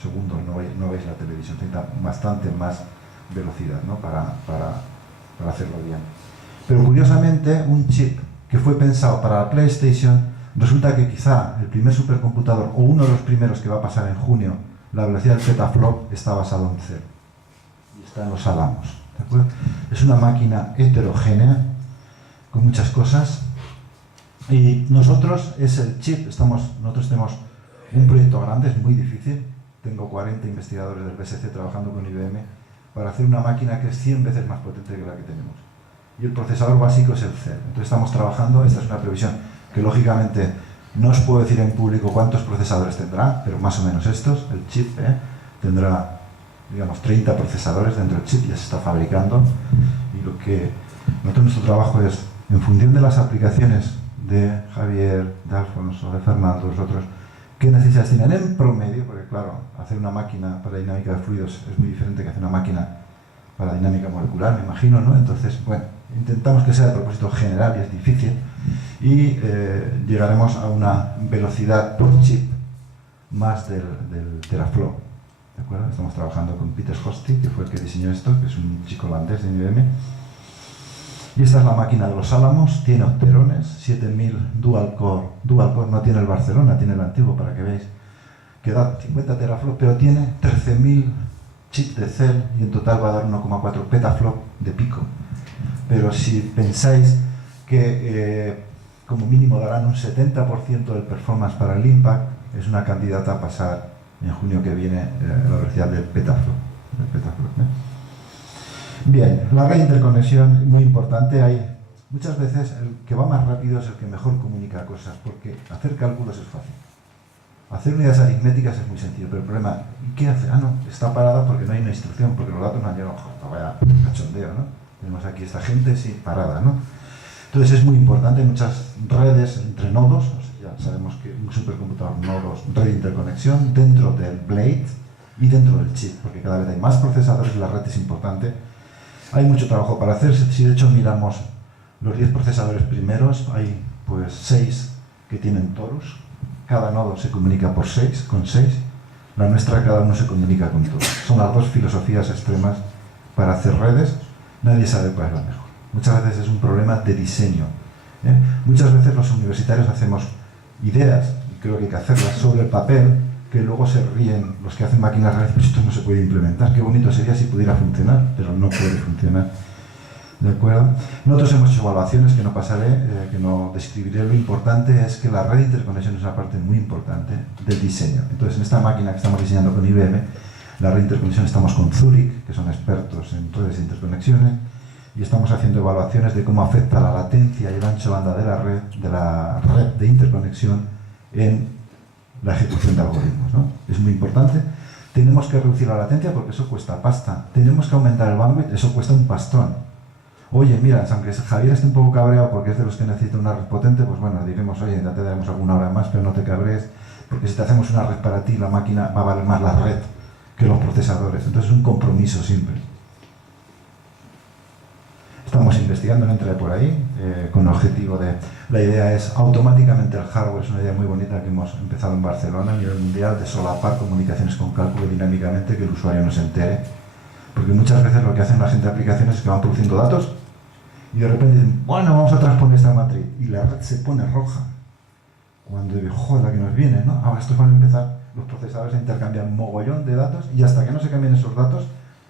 segundo, no veis la televisión, necesita bastante más velocidad, ¿no? para hacerlo bien. Pero curiosamente, un chip que fue pensado para la PlayStation, resulta que quizá el primer supercomputador, o uno de los primeros que va a pasar en junio, la velocidad del petaflop está basado en cero. Y está en los Álamos. ¿De acuerdo? Es una máquina heterogénea, con muchas cosas. Y nosotros, es el chip, nosotros tenemos un proyecto grande, es muy difícil. Tengo 40 investigadores del BSC trabajando con IBM para hacer una máquina que es 100 veces más potente que la que tenemos. Y el procesador básico es el CEL. Entonces estamos trabajando, esta es una previsión que lógicamente no os puedo decir en público cuántos procesadores tendrá, pero más o menos estos, el chip tendrá, digamos, 30 procesadores dentro del chip, ya se está fabricando. Y lo que nuestro trabajo es, en función de las aplicaciones de Javier, de Alfonso, de Fernando, los otros, qué necesidades tienen en promedio, porque claro, hacer una máquina para dinámica de fluidos es muy diferente que hacer una máquina para dinámica molecular, me imagino, ¿no? Entonces, bueno, intentamos que sea de propósito general y es difícil, y llegaremos a una velocidad por chip más del teraflop, ¿de acuerdo? Estamos trabajando con Peter Hosty, que fue el que diseñó esto, que es un chico holandés de IBM. Y esta es la máquina de los Álamos, tiene octerones, 7000 dual core, no tiene el Barcelona, tiene el antiguo para que veáis, que da 50 teraflops, pero tiene 13.000 chips de CEL y en total va a dar 1,4 petaflop de pico. Pero si pensáis que como mínimo darán un 70% del performance para el impact, es una candidata a pasar en junio que viene la velocidad del petaflop. Bien, la red de interconexión, muy importante. Muchas veces el que va más rápido es el que mejor comunica cosas, porque hacer cálculos es fácil. Hacer unidades aritméticas es muy sencillo, pero el problema, ¿qué hace? No, está parada porque no hay una instrucción, porque los datos no han llegado. Vaya cachondeo, ¿no? Tenemos aquí esta gente, sí, parada, ¿no? Entonces es muy importante, muchas redes entre nodos, ya sabemos que un supercomputador nodos, red de interconexión dentro del Blade y dentro del chip, porque cada vez hay más procesadores y la red es importante. Hay mucho trabajo para hacer. Si de hecho miramos los 10 procesadores primeros, hay pues 6 que tienen torus, cada nodo se comunica con 6, la nuestra cada uno se comunica con todos. Son las dos filosofías extremas para hacer redes, nadie sabe cuál es la mejor. Muchas veces es un problema de diseño. Muchas veces los universitarios hacemos ideas, y creo que hay que hacerlas, sobre el papel, que luego se ríen los que hacen máquinas reales, pero esto no se puede implementar. Qué bonito sería si pudiera funcionar, pero no puede funcionar. ¿De acuerdo? Nosotros hemos hecho evaluaciones que no pasaré, que no describiré. Lo importante es que la red de interconexión es una parte muy importante del diseño. Entonces, en esta máquina que estamos diseñando con IBM, la red de interconexión estamos con Zurich, que son expertos en redes de interconexiones, y estamos haciendo evaluaciones de cómo afecta la latencia y el ancho de banda de la red de interconexión en la ejecución de algoritmos, ¿no? Es muy importante. Tenemos que reducir la latencia porque eso cuesta pasta. Tenemos que aumentar el bandwidth, eso cuesta un pastón. Oye, mira, aunque Javier esté un poco cabreado porque es de los que necesita una red potente, pues bueno, diremos, oye, ya te daremos alguna hora más, pero no te cabrees, porque si te hacemos una red para ti, la máquina va a valer más la red que los procesadores. Entonces es un compromiso siempre. Estamos investigando, no entré por ahí, con el objetivo de... La idea es automáticamente el hardware, es una idea muy bonita que hemos empezado en Barcelona a nivel mundial, de solapar comunicaciones con cálculo dinámicamente, que el usuario no se entere. Porque muchas veces lo que hacen la gente de aplicaciones es que van produciendo datos y de repente dicen, bueno, vamos a transponer esta matriz, y la red se pone roja. Cuando digo, joder, la que nos viene, ¿no? Ahora estos van a empezar los procesadores a intercambiar un mogollón de datos y hasta que no se cambien esos datos,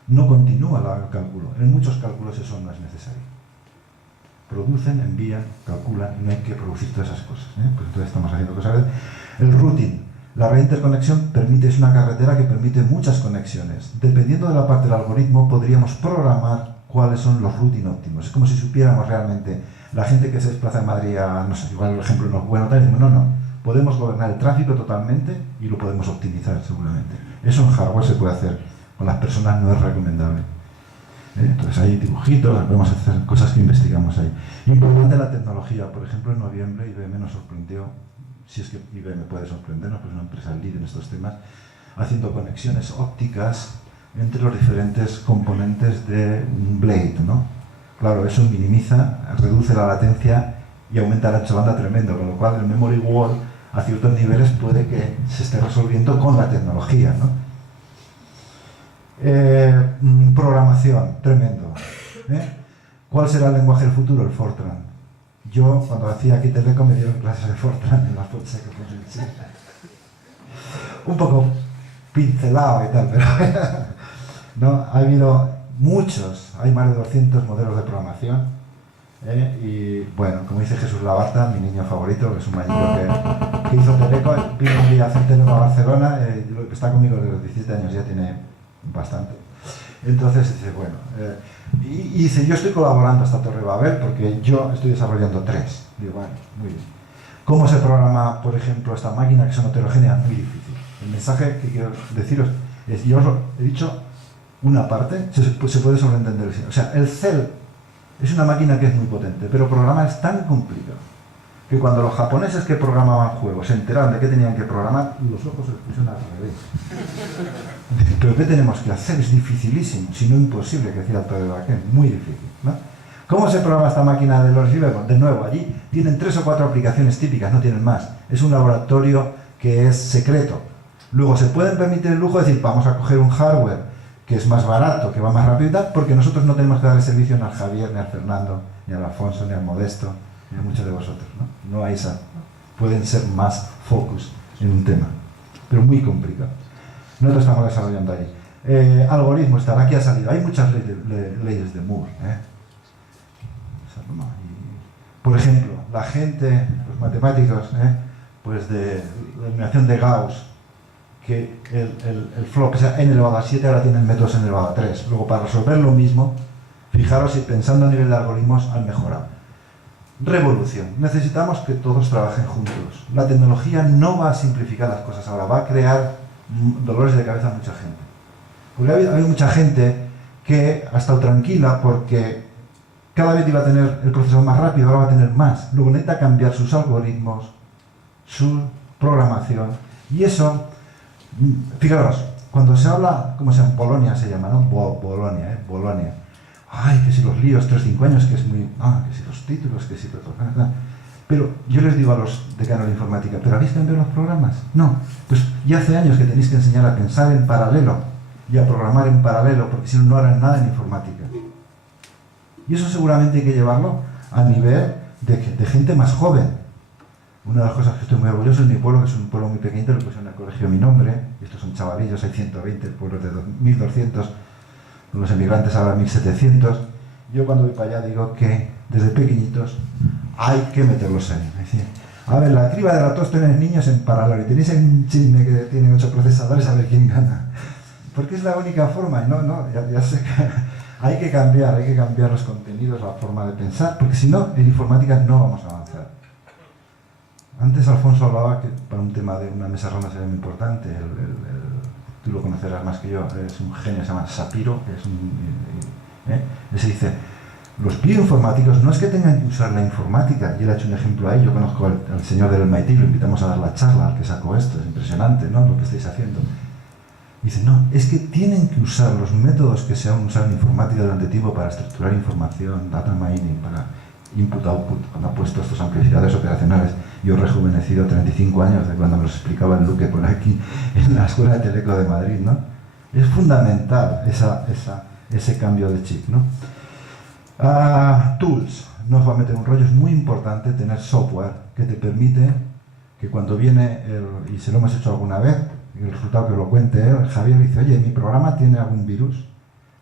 no continúa el cálculo. En muchos cálculos eso no es necesario. Producen, envían, calculan, y no hay que producir todas esas cosas, ¿eh? Pues entonces estamos haciendo cosas. El routing. La red de interconexión es una carretera que permite muchas conexiones. Dependiendo de la parte del algoritmo, podríamos programar cuáles son los routing óptimos. Es como si supiéramos realmente, la gente que se desplaza de Madrid a, no sé, igual el ejemplo no es bueno, tal, y decimos, no, podemos gobernar el tráfico totalmente y lo podemos optimizar seguramente. Eso en hardware se puede hacer. Con las personas no es recomendable. Entonces hay dibujitos, podemos hacer cosas que investigamos ahí. Importante la tecnología. Por ejemplo, en noviembre IBM nos sorprendió, si es que IBM puede sorprendernos, pues es una empresa líder en estos temas, haciendo conexiones ópticas entre los diferentes componentes de un blade, ¿no? Claro, eso minimiza, reduce la latencia y aumenta el ancho de banda tremendo, con lo cual el memory wall a ciertos niveles puede que se esté resolviendo con la tecnología, ¿no? Programación, tremendo. ¿Cuál será el lenguaje del futuro? El Fortran. Yo, cuando hacía aquí Teleco, me dieron clases de Fortran en las FOTSEC. Un poco pincelado y tal, pero no, ha habido muchos, hay más de 200 modelos de programación. Y bueno, como dice Jesús Labarta, mi niño favorito, que es un mañito que hizo Teleco, vino un día a hacer Teleco a Barcelona, está conmigo desde los 17 años, ya tiene bastante. Entonces dice, bueno, y dice, yo estoy colaborando hasta Torre Babel porque yo estoy desarrollando 3. Digo, bueno, muy bien. ¿Cómo se programa, por ejemplo, esta máquina que son heterogéneas? Muy difícil. El mensaje que quiero deciros es, yo os he dicho una parte, se puede sobreentender. O sea, el CEL es una máquina que es muy potente, pero programar es tan complicado que cuando los japoneses que programaban juegos se enteraron de que tenían que programar, los ojos se les pusieron al revés. Pero ¿qué tenemos que hacer? Es dificilísimo, si no imposible, que decía Alto de Baquén, muy difícil, ¿no? ¿Cómo se programa esta máquina de los River? De nuevo, allí tienen 3 o 4 aplicaciones típicas, no tienen más. Es un laboratorio que es secreto. Luego se pueden permitir el lujo de decir, vamos a coger un hardware que es más barato, que va más rápido y tal, porque nosotros no tenemos que dar el servicio ni al Javier, ni al Fernando, ni al Alfonso, ni al Modesto, ni a muchos de vosotros, ¿no? No hay esa. Pueden ser más focus en un tema, pero muy complicado. Nosotros estamos desarrollando ahí. Algoritmos, tal, aquí ha salido. Hay muchas leyes de Moore. Por ejemplo, la gente, los matemáticos, pues de la eliminación de Gauss, que el flop, o sea, n elevado a 7, ahora tienen métodos n elevado a 3. Luego, para resolver lo mismo, fijaros si pensando a nivel de algoritmos han mejorado. Revolución. Necesitamos que todos trabajen juntos. La tecnología no va a simplificar las cosas ahora, va a crear dolores de cabeza a mucha gente. Porque ha habido mucha gente que ha estado tranquila porque cada vez iba a tener el proceso más rápido, ahora va a tener más. Luego necesita cambiar sus algoritmos, su programación. Y eso, fijaros, cuando se habla, como sea, en Polonia se llama, ¿no? Bolonia, Bolonia. Ay, que si los líos, 3-5 años, que es muy... que si los títulos, que si... Pero yo les digo a los decanos de informática, ¿pero habéis cambiado los programas? No, pues ya hace años que tenéis que enseñar a pensar en paralelo y a programar en paralelo, porque si no, no harán nada en informática. Y eso seguramente hay que llevarlo a nivel de gente más joven. Una de las cosas que estoy muy orgulloso es mi pueblo, que es un pueblo muy pequeñito, le puse en el colegio mi nombre, y estos son chavalillos, hay 120, pueblos de 1200, los emigrantes ahora 1700. Yo cuando voy para allá digo que desde pequeñitos hay que meterlos ahí. Es decir, a ver, la criba de la tos tenéis niños en paralelo y tenéis un chisme que tiene 8 procesadores, a ver quién gana. Porque es la única forma, y ya sé que hay que cambiar los contenidos, la forma de pensar, porque si no, en informática no vamos a avanzar. Antes Alfonso hablaba que para un tema de una mesa redonda sería muy importante, tú lo conocerás más que yo, es un genio, se llama Sapiro, que es ese dice, los bioinformáticos no es que tengan que usar la informática, y él ha hecho un ejemplo ahí, yo conozco al señor del MIT, lo invitamos a dar la charla, al que sacó esto, es impresionante, ¿no?, lo que estáis haciendo. Dice, no, es que tienen que usar los métodos que se han usado en informática durante tiempo para estructurar información, data mining, para input-output, cuando ha puesto estos amplificadores operacionales. Yo rejuvenecido 35 años de cuando me los explicaba el Luque por aquí en la Escuela de Teleco de Madrid, ¿no? Es fundamental ese cambio de chip, ¿no? Tools, no os va a meter un rollo, es muy importante tener software que te permite que cuando viene, y se lo hemos hecho alguna vez, el resultado que lo cuente él, Javier dice, oye, mi programa tiene algún virus,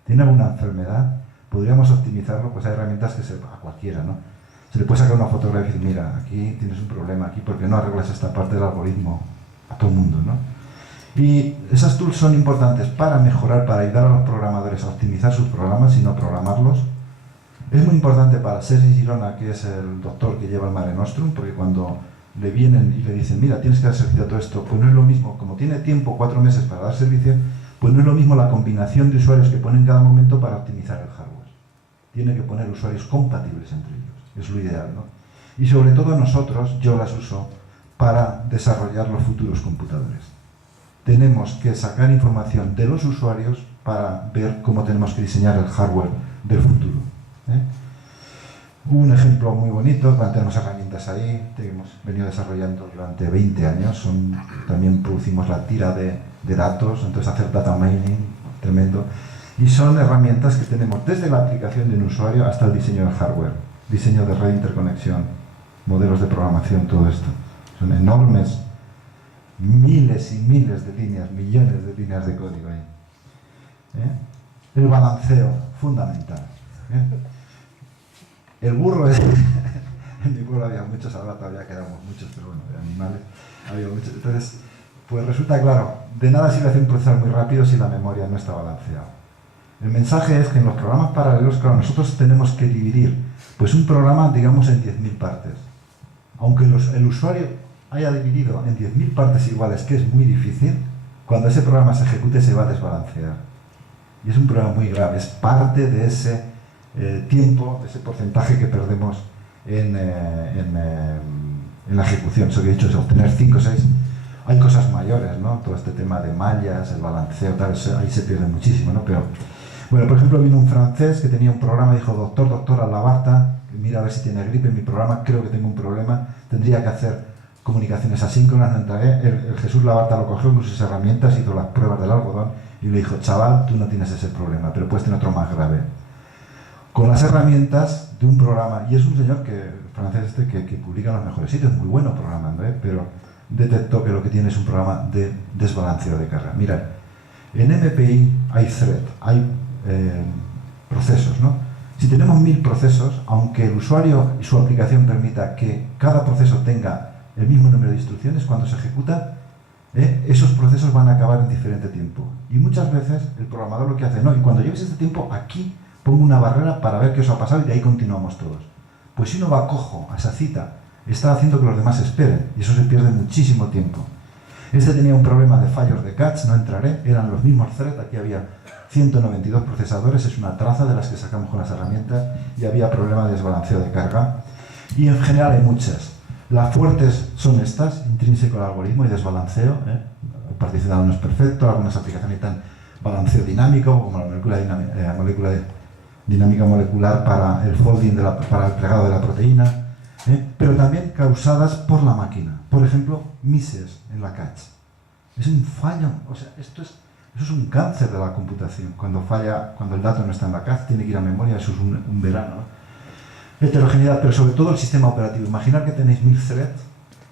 tiene alguna enfermedad, podríamos optimizarlo, pues hay herramientas que a cualquiera, ¿no? Se le puede sacar una fotografía y decir, mira, aquí tienes un problema, aquí porque no arreglas esta parte del algoritmo, a todo el mundo, ¿no? Y esas tools son importantes para mejorar, para ayudar a los programadores a optimizar sus programas y no programarlos. Es muy importante para Sergi Girona, que es el doctor que lleva el Mare Nostrum, porque cuando le vienen y le dicen, mira, tienes que dar servicio a todo esto, pues no es lo mismo, como tiene tiempo, 4 meses para dar servicio, pues no es lo mismo la combinación de usuarios que pone en cada momento para optimizar el hardware. Tiene que poner usuarios compatibles entre ellos, es lo ideal, ¿no? Y sobre todo nosotros, yo las uso para desarrollar los futuros computadores. Tenemos que sacar información de los usuarios para ver cómo tenemos que diseñar el hardware del futuro. Un ejemplo muy bonito, tenemos herramientas ahí que hemos venido desarrollando durante 20 años. También producimos la tira de datos, entonces hacer data mining, tremendo. Y son herramientas que tenemos desde la aplicación de un usuario hasta el diseño del hardware, diseño de red de interconexión, modelos de programación, todo esto. Son enormes, miles y miles de líneas, millones de líneas de código ahí. El balanceo, fundamental. El burro es... En mi pueblo había muchos, ahora todavía quedamos muchos, pero bueno, de animales había muchos. Entonces, pues resulta claro, de nada sirve hacer un procesador muy rápido si la memoria no está balanceada. El mensaje es que en los programas paralelos, claro, nosotros tenemos que dividir pues un programa, digamos, en 10.000 partes. Aunque el usuario haya dividido en 10.000 partes iguales, que es muy difícil, cuando ese programa se ejecute se va a desbalancear. Y es un problema muy grave, es parte de ese tiempo, de ese porcentaje que perdemos en la ejecución. Eso que he dicho es obtener 5 o 6. Hay cosas mayores, ¿no? Todo este tema de mallas, el balanceo, tal, ahí se pierde muchísimo, ¿no? Pero, bueno, por ejemplo, vino un francés que tenía un programa y dijo, doctor, a la Barta, mira a ver si tiene gripe en mi programa, creo que tengo un problema, tendría que hacer comunicaciones asíncronas, no entraré. El Jesús Labarta lo cogió con sus herramientas, hizo las pruebas del algodón y le dijo, chaval, tú no tienes ese problema, pero puedes tener otro más grave. Con las herramientas de un programa, y es un señor francés que publica en los mejores sitios, muy bueno programando, pero detectó que lo que tiene es un programa de desbalanceo de carga. Mirad, en MPI hay thread, hay procesos, ¿no? Si tenemos 1000 procesos, aunque el usuario y su aplicación permita que cada proceso tenga el mismo número de instrucciones, cuando se ejecuta, esos procesos van a acabar en diferente tiempo. Y muchas veces el programador lo que hace, no, y cuando lleves este tiempo aquí, pongo una barrera para ver qué os ha pasado y de ahí continuamos todos. Pues si uno va cojo a esa cita, está haciendo que los demás esperen y eso se pierde muchísimo tiempo. Este tenía un problema de fallos de cache, no entraré, eran los mismos threads, aquí había 192 procesadores, es una traza de las que sacamos con las herramientas y había problema de desbalanceo de carga. Y en general hay muchas. Las fuertes son estas, intrínseco al algoritmo y desbalanceo. El particionado no es perfecto, algunas aplicaciones necesitan balanceo dinámico, como la molécula dinámica molecular para el folding, para el plegado de la proteína, pero también causadas por la máquina. Por ejemplo, misses en la cache. Es un fallo, o sea, eso es un cáncer de la computación. Cuando falla, cuando el dato no está en la cache, tiene que ir a memoria, eso es un verano, ¿no? Heterogeneidad, pero sobre todo el sistema operativo. Imaginar que tenéis 1000 threads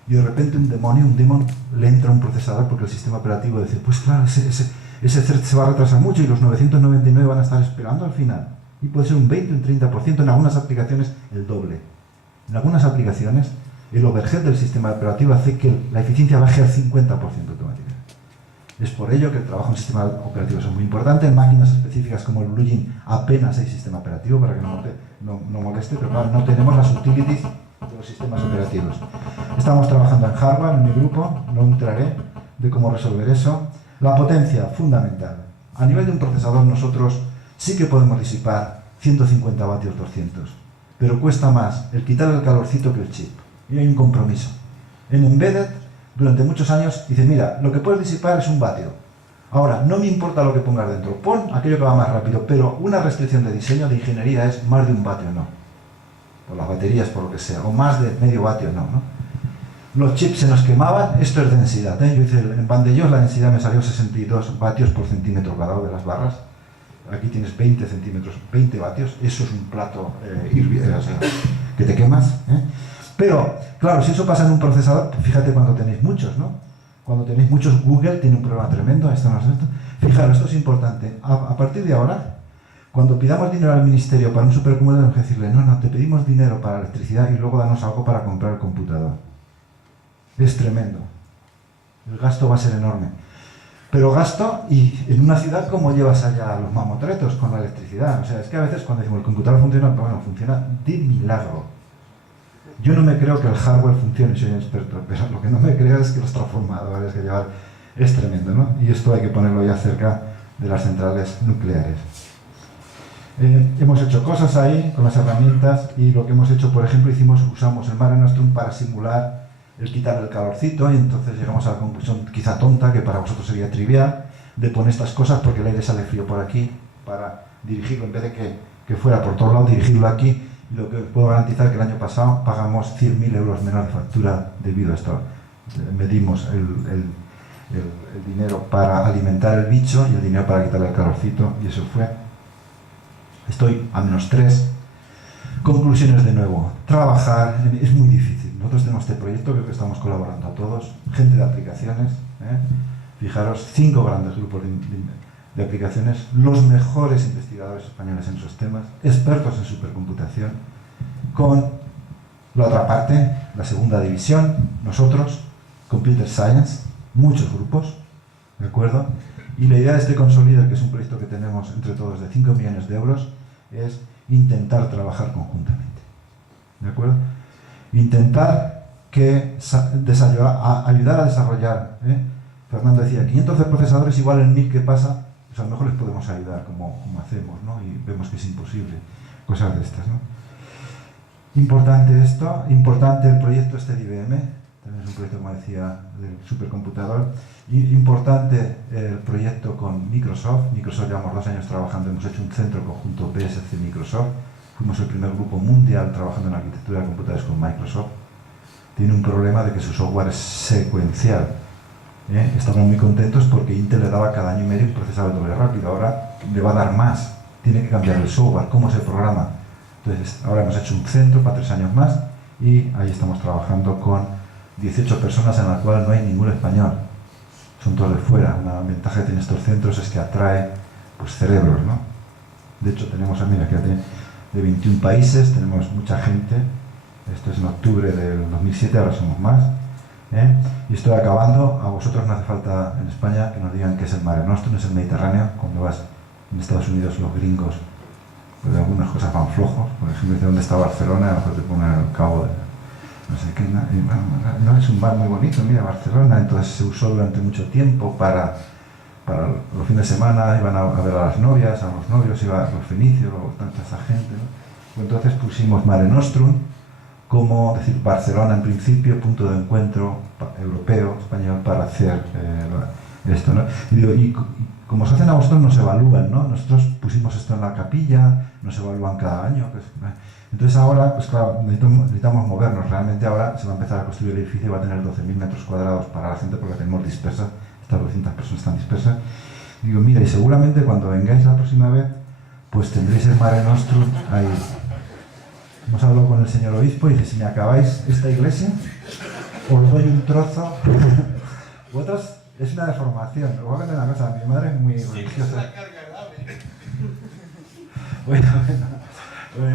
y de repente un demon le entra a un procesador porque el sistema operativo dice, pues claro, ese thread se va a retrasar mucho y los 999 van a estar esperando al final. Y puede ser un 20, un 30%, en algunas aplicaciones el doble. En algunas aplicaciones el overhead del sistema operativo hace que la eficiencia baje al 50% automáticamente. Es por ello que el trabajo en sistema operativo es muy importante. En máquinas específicas como el Blue Gene apenas hay sistema operativo, para que no moleste, pero claro, no tenemos las utilities de los sistemas operativos. Estamos trabajando en hardware, en mi grupo, no entraré de cómo resolver eso. La potencia, fundamental. A nivel de un procesador nosotros sí que podemos disipar 150 vatios 200, pero cuesta más el quitar el calorcito que el chip. Y hay un compromiso. En Embedded, durante muchos años, dice, mira, lo que puedes disipar es 1 vatio. Ahora, no me importa lo que pongas dentro, pon aquello que va más rápido, pero una restricción de diseño, de ingeniería, es más de 1 vatio, no. Por las baterías, por lo que sea, o más de medio vatio, no. Los chips se nos quemaban, esto es densidad. Yo hice en Vandellós, la densidad me salió 62 vatios por centímetro cuadrado de las barras. Aquí tienes 20 centímetros, 20 vatios, eso es un plato o sea, que te quemas. Pero, claro, si eso pasa en un procesador, fíjate cuando tenéis muchos, ¿no? Cuando tenéis muchos, Google tiene un problema tremendo, esto no es esto. Fijaros, esto es importante. A partir de ahora, cuando pidamos dinero al ministerio para un supercomputador, tenemos que decirle, no, te pedimos dinero para electricidad y luego danos algo para comprar el computador. Es tremendo. El gasto va a ser enorme. Pero gasto, y en una ciudad, ¿cómo llevas allá los mamotretos con la electricidad? O sea, es que a veces cuando decimos el computador funciona, bueno, funciona de milagro. Yo no me creo que el hardware funcione, soy un experto, pero lo que no me creo es que los transformadores que llevar es tremendo, ¿no? Y esto hay que ponerlo ya cerca de las centrales nucleares. Hemos hecho cosas ahí con las herramientas y lo que hemos hecho, por ejemplo, usamos el Mare Nostrum para simular el quitar el calorcito y entonces llegamos a la conclusión quizá tonta, que para vosotros sería trivial, de poner estas cosas porque el aire sale frío por aquí, para dirigirlo, en vez de que fuera por todos lados, dirigirlo aquí. Y lo que puedo garantizar es que el año pasado pagamos 100.000 euros menos de factura debido a esto. Medimos el dinero para alimentar el bicho y el dinero para quitarle el calorcito, y eso fue. Estoy a -3. Conclusiones de nuevo. Trabajar es muy difícil. Nosotros tenemos este proyecto, creo que estamos colaborando a todos, gente de aplicaciones, fijaros, 5 grandes grupos de aplicaciones, los mejores investigadores españoles en esos temas, expertos en supercomputación, con la otra parte, la segunda división, nosotros, Computer Science, muchos grupos, ¿de acuerdo? Y la idea de este Consolider, que es un proyecto que tenemos entre todos de 5 millones de euros, es intentar trabajar conjuntamente, ¿de acuerdo? Intentar ayudar a desarrollar, Fernando decía, 500 de procesadores igual en 1000, ¿qué pasa? Pues a lo mejor les podemos ayudar, como hacemos, ¿no? Y vemos que es imposible, cosas de estas, ¿no? Importante esto, importante el proyecto este de IBM, también es un proyecto, como decía, del supercomputador. Importante el proyecto con Microsoft. Microsoft llevamos 2 años trabajando, hemos hecho un centro conjunto PSC-Microsoft. Fuimos el primer grupo mundial trabajando en arquitectura de computadores con Microsoft. Tiene un problema de que su software es secuencial. Estamos muy contentos porque Intel le daba cada año y medio un procesador doble rápido. Ahora le va a dar más. Tiene que cambiar el software, cómo se programa. Entonces, ahora hemos hecho un centro para 3 años más y ahí estamos trabajando con 18 personas en la cual no hay ningún español. Son todos de fuera. Una ventaja que tienen estos centros es que atrae, pues, cerebros, ¿no? De hecho, tenemos a de 21 países, tenemos mucha gente. Esto es en octubre del 2007, ahora somos más. Y estoy acabando. A vosotros no hace falta en España que nos digan que es el Mare Nostrum, es el Mediterráneo. Cuando vas en Estados Unidos, los gringos, pues algunas cosas van flojos. Por ejemplo, dice dónde está Barcelona, a lo mejor te ponen el cabo de no sé qué. No, es un bar muy bonito, mira, Barcelona. Entonces se usó durante mucho tiempo para los fines de semana, iban a ver a las novias, a los novios, iban a los fenicios, tanta esa gente, ¿no? Entonces pusimos Mare Nostrum, como decir Barcelona en principio, punto de encuentro europeo, español, para hacer esto, ¿no? Y digo, y como se hacen a vosotros, nos evalúan, ¿no? Nosotros pusimos esto en la capilla, nos evalúan cada año. Pues, entonces ahora, pues claro, necesitamos movernos. Realmente ahora se va a empezar a construir el edificio y va a tener 12.000 metros cuadrados para la gente porque tenemos dispersas, estas 200 personas están dispersas. Y digo, mira, y seguramente cuando vengáis la próxima vez, pues tendréis el Mare Nostrum ahí. Hemos hablado con el señor obispo y dice, si me acabáis esta iglesia, os doy un trozo. Vosotros es una deformación. Os voy a contar una cosa, mi madre es muy religiosa. Bueno,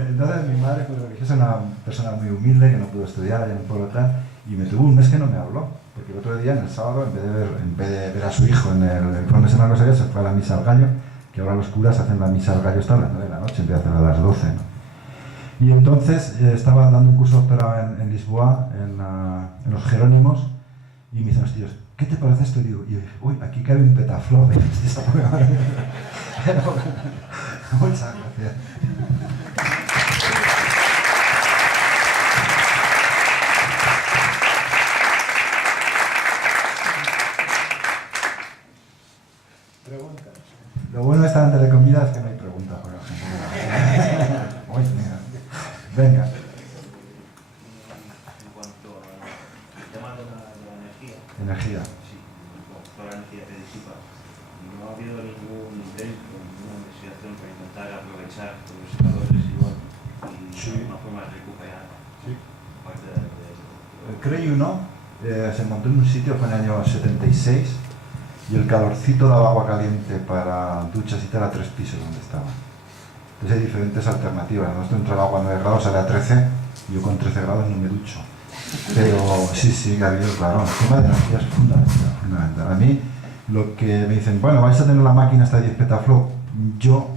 entonces mi madre fue religiosa, una persona muy humilde que no pudo estudiar allá en un pueblo tal, y me tuvo un mes que no me habló, porque el otro día, en el sábado, en vez de ver a su hijo en el informe semanal, se fue a la misa al gallo, que ahora los curas hacen la misa al gallo hasta las 9 de la noche, en vez de hacerla a las 12, ¿no? Y entonces estaba dando un curso doctorado en Lisboa, en los Jerónimos, y me dicen los tíos, ¿qué te parece esto? Y digo, uy, aquí cabe un petaflor. Muchas gracias. Preguntas. Lo bueno de esta antes de comida es que no hay preguntas, por ejemplo. Uy, mira. Venga. En cuanto al tema de la energía. Energía. Sí, toda la energía que disipa. No ha habido ningún intento, ninguna investigación para intentar aprovechar los secadores y una forma de recuperar parte de Creo uno se montó en un sitio fue en el año 76 y el calorcito daba agua caliente para duchas y tal a 3 pisos donde estaba. Entonces hay diferentes alternativas. Nosotros entra el agua a 9 grados, sale a 13, y yo con 13 grados no me ducho. Pero sí, que ha habido, claro, el tema de energía es fundamental. A mí, lo que me dicen, bueno, vais a tener la máquina hasta 10 petaflow, yo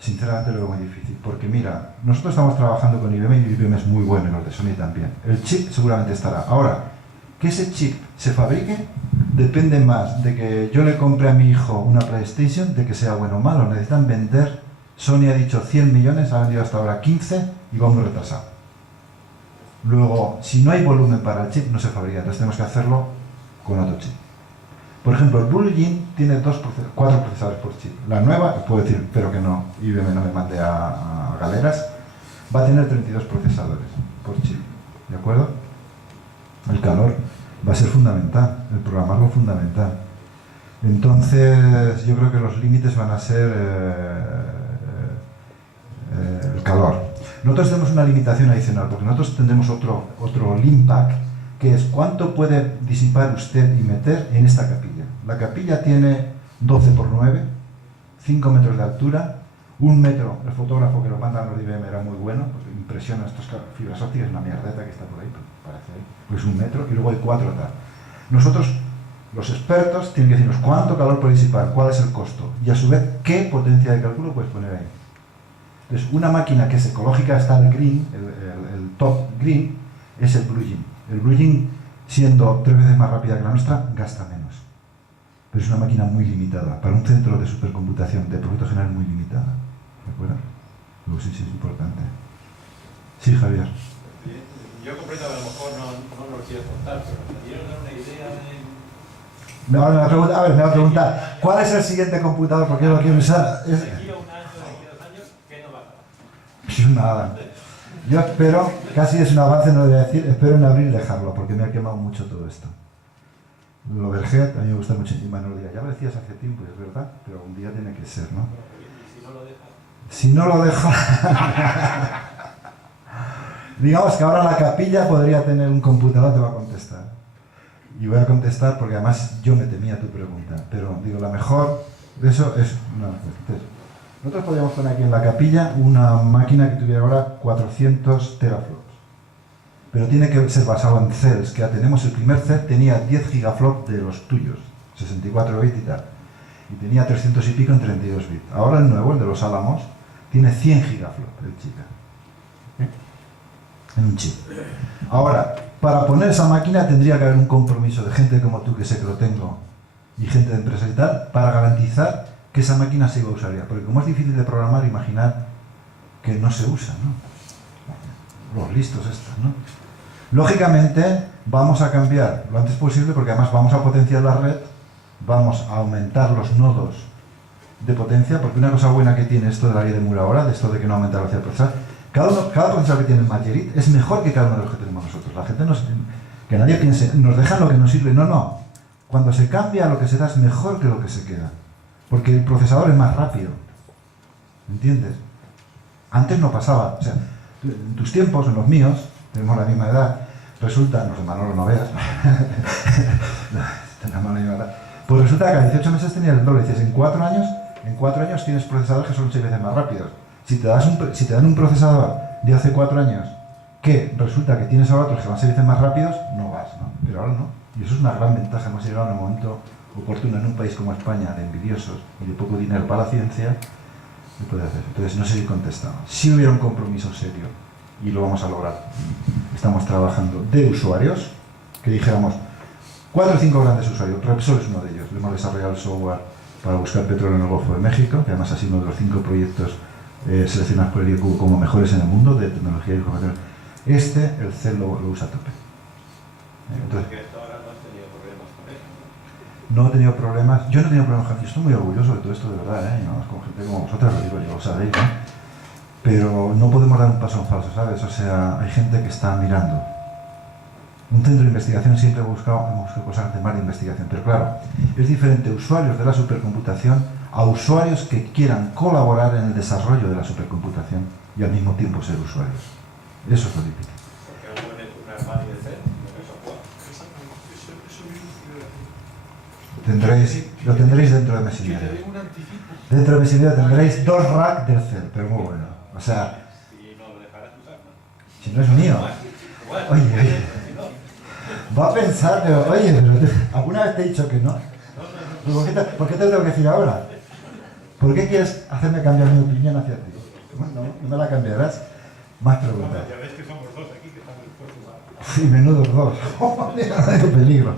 sinceramente lo veo muy difícil, porque mira, nosotros estamos trabajando con IBM y IBM es muy bueno y los de Sony también. El chip seguramente estará. Ahora, que ese chip se fabrique depende más de que yo le compre a mi hijo una PlayStation, de que sea bueno o malo. Necesitan vender. Sony ha dicho 100 millones, ha vendido hasta ahora 15 y va muy retrasado. Luego, si no hay volumen para el chip, no se fabrica, entonces tenemos que hacerlo con otro chip. Por ejemplo, el Blue Jean tiene 4 procesadores por chip. La nueva, puedo decir, pero que no, IBM no me mande a galeras, va a tener 32 procesadores por chip, ¿de acuerdo? El calor va a ser fundamental, el programarlo fundamental. Entonces, yo creo que los límites van a ser el calor. Nosotros tenemos una limitación adicional, porque nosotros tendremos otro Limpack, que es cuánto puede disipar usted y meter en esta capilla. La capilla tiene 12 por 9, 5 metros de altura, 1 metro. El fotógrafo que lo manda a los IBM era muy bueno, porque impresiona estas fibras ópticas, una mierdeta que está por ahí, parece ahí, pues 1 metro, y luego hay 4 tal. Nosotros, los expertos, tienen que decirnos cuánto calor puede disipar, cuál es el costo, y a su vez, qué potencia de cálculo puedes poner ahí. Entonces, una máquina que es ecológica está el green, el top green, es el Blue Gene. El Blue Gene, siendo 3 veces más rápida que la nuestra, gasta menos. Pero es una máquina muy limitada, para un centro de supercomputación, de proyecto general muy limitada. ¿De acuerdo? Luego sí es importante. Sí, Javier. Yo comprendo que a lo mejor no lo quiero contar, pero me quiero dar una idea de... Me va a preguntar, ¿cuál es el siguiente computador? Porque yo lo quiero usar. De aquí a 1 año, de aquí a 2 años, ¿qué nos va a Pues nada. Yo espero, casi es un avance, no lo voy a decir, espero en abril dejarlo, porque me ha quemado mucho todo esto. Lo del GET, a mí me gusta mucho, y Manuel Díaz, ya lo decías hace tiempo, es verdad, pero un día tiene que ser, ¿no? ¿Y si no lo deja? Si no lo deja... Digamos que ahora la capilla podría tener un computador, te va a contestar. Y voy a contestar porque además yo me temía tu pregunta, pero digo, la mejor de eso es... No, nosotros podríamos poner aquí en la capilla una máquina que tuviera ahora 400 teraflops. Pero tiene que ser basado en cells, que ya tenemos. El primer cell tenía 10 gigaflops de los tuyos, 64 bits y tal. Y tenía 300 y pico en 32 bits. Ahora el nuevo, el de los Álamos, tiene 100 gigaflops, el chica. En un chip. Ahora, para poner esa máquina tendría que haber un compromiso de gente como tú, que sé que lo tengo, y gente de empresas y tal, para garantizar que esa máquina se iba a usar ya. Porque como es difícil de programar, imaginar que no se usa, ¿no? Los listos estos, ¿no? Lógicamente, vamos a cambiar lo antes posible, porque además vamos a potenciar la red, vamos a aumentar los nodos de potencia, porque una cosa buena que tiene esto de la ley de Moore ahora, de esto de que no aumenta la velocidad del procesador, cada procesador que tiene el Margerit es mejor que cada uno de los que tenemos nosotros. La gente que nadie piense, nos dejan lo que nos sirve. No, no. Cuando se cambia, lo que se da es mejor que lo que se queda. Porque el procesador es más rápido. ¿Entiendes? Antes no pasaba. O sea, en tus tiempos, en los míos, tenemos la misma edad, resulta, los de Manolo no veas, tenemos la misma edad, pues resulta que a 18 meses tenía el doble. Dices, en 4 años tienes procesadores que son 6 veces más rápidos. Si te dan un procesador de hace 4 años que resulta que tienes ahora otros que van 6 veces más rápidos, no vas, ¿no? Pero ahora no. Y eso es una gran ventaja. Hemos llegado en un momento oportuno en un país como España, de envidiosos y de poco dinero para la ciencia, de poder hacer. Entonces, no sé si contestaba. Si hubiera un compromiso serio, y lo vamos a lograr, estamos trabajando, de usuarios, que dijéramos 4 o 5 grandes usuarios. Repsol es uno de ellos. Hemos desarrollado el software para buscar petróleo en el Golfo de México, que además ha sido uno de los 5 proyectos seleccionados por el IEQ como mejores en el mundo de tecnología de información. El CEL lo usa a tope. Entonces, no he tenido problemas. Yo no he tenido problemas. Yo estoy muy orgulloso de todo esto, de verdad, ¿no? Con gente como vosotros, lo digo, lo sabéis, ¿no? Pero no podemos dar un paso en falso, ¿sabes? O sea, hay gente que está mirando. Un centro de investigación siempre hemos buscado cosas de más de investigación, pero claro, es diferente usuarios de la supercomputación a usuarios que quieran colaborar en el desarrollo de la supercomputación y al mismo tiempo ser usuarios. Eso es lo difícil. ¿Por qué no pones un armario de CEL? Lo tendréis dentro de mes y medio. Dentro de mes y medio tendréis 2 racks del CEL, pero muy bueno. O sea, ¿Y no lo dejarás usar? si no es mío. Oye. Va a pensar, pero oye, ¿alguna vez te he dicho que no? ¿Por qué te lo tengo que decir ahora? ¿Por qué quieres hacerme cambiar mi opinión hacia ti? No me la cambiarás. Más preguntas. Ya ves que somos 2 aquí que estamos dispuestos a... Sí, menudos 2. ¡Qué peligro!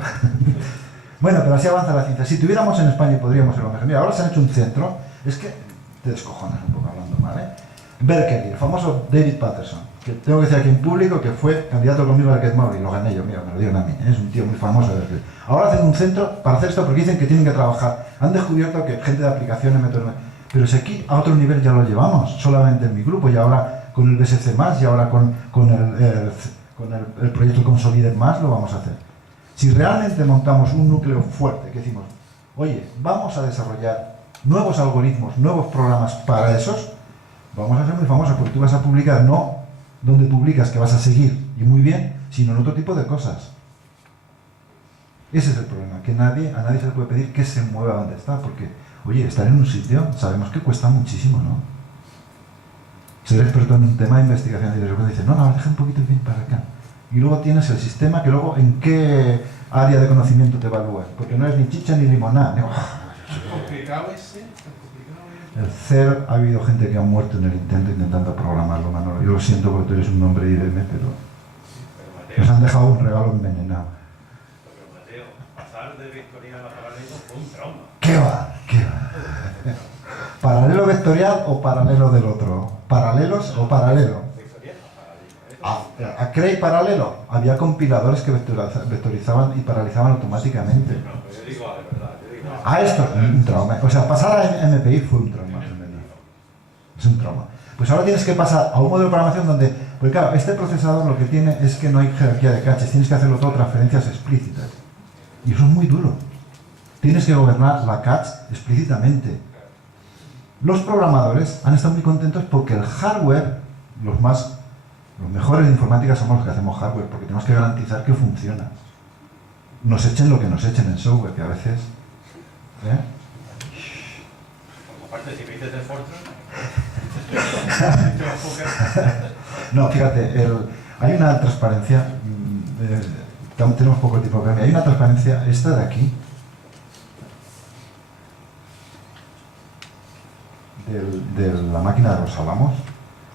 Bueno, pero así avanza la ciencia. Si tuviéramos en España podríamos ser lo mejor. Mira, ahora se han hecho un centro. Es que te descojonas un poco hablando mal, ¿eh? Berkeley, el famoso David Patterson. que tengo que decir aquí en público que fue candidato conmigo al Get More y lo gané yo, mira, me lo dieron a mí, es un tío muy famoso. Ahora hacen un centro para hacer esto porque dicen que tienen que trabajar. Han descubierto que gente de aplicaciones, pero si aquí a otro nivel ya lo llevamos, solamente en mi grupo, y ahora con el BSC+, y ahora con el proyecto Consolider+, lo vamos a hacer. Si realmente montamos un núcleo fuerte, que decimos, oye, vamos a desarrollar nuevos algoritmos, nuevos programas para esos, vamos a ser muy famosos, porque tú vas a publicar no donde publicas que vas a seguir, y muy bien, sino en otro tipo de cosas. Ese es el problema, que a nadie se le puede pedir que se mueva donde está, porque, oye, estar en un sitio, sabemos que cuesta muchísimo, ¿no? Ser experto en un tema de investigación y de repente dices, no, deja un poquito bien para acá. Y luego tienes el sistema que luego, ¿en qué área de conocimiento te evalúa? Porque no es ni chicha ni limonada. ¿Es complicado ese? El CER, ha habido gente que ha muerto en el intento intentando programarlo, Manolo. Yo lo siento porque tú eres un hombre IBM, pero nos han dejado un regalo envenenado. Pero Mateo, pasar de vectorial a paralelo fue un trauma. ¿Qué va? ¿Paralelo vectorial o paralelo del otro? ¿Paralelos o paralelo? Vectorial a paralelo. A Cray paralelo. Había compiladores que vectorizaban y paralizaban automáticamente. No, pero yo digo de verdad. Esto, un trauma. O sea, pasar a MPI fue un trauma. Es un trauma. Pues ahora tienes que pasar a un modelo de programación donde, porque claro, este procesador lo que tiene es que no hay jerarquía de caches, tienes que hacerlo todo transferencias explícitas. Y eso es muy duro. Tienes que gobernar la cache explícitamente. Los programadores han estado muy contentos porque el hardware, los mejores de informática somos los que hacemos hardware, porque tenemos que garantizar que funciona. Nos echen lo que nos echen en software, que a veces... Aparte, si me dices de Fortran... No, fíjate, hay una transparencia, tenemos poco tiempo, pero hay una transparencia, esta de aquí, de la máquina de los Álamos,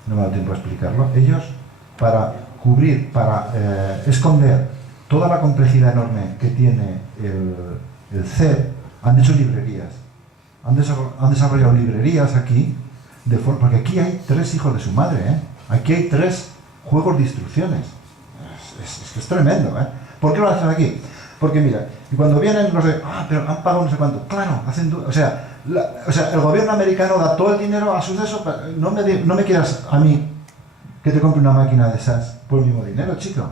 no me da tiempo a explicarlo. Ellos, para cubrir, para esconder toda la complejidad enorme que tiene el C, han hecho librerías. Han desarrollado librerías aquí, porque aquí hay 3 hijos de su madre, ¿eh? Aquí hay 3 juegos de instrucciones. Es tremendo, ¿eh? ¿Por qué lo hacen aquí? Porque mira, y cuando vienen los de, pero han pagado no sé cuánto, claro, hacen, o sea, el gobierno americano da todo el dinero a sus de eso, no me quieras a mí que te compre una máquina de esas por el mismo dinero, chico.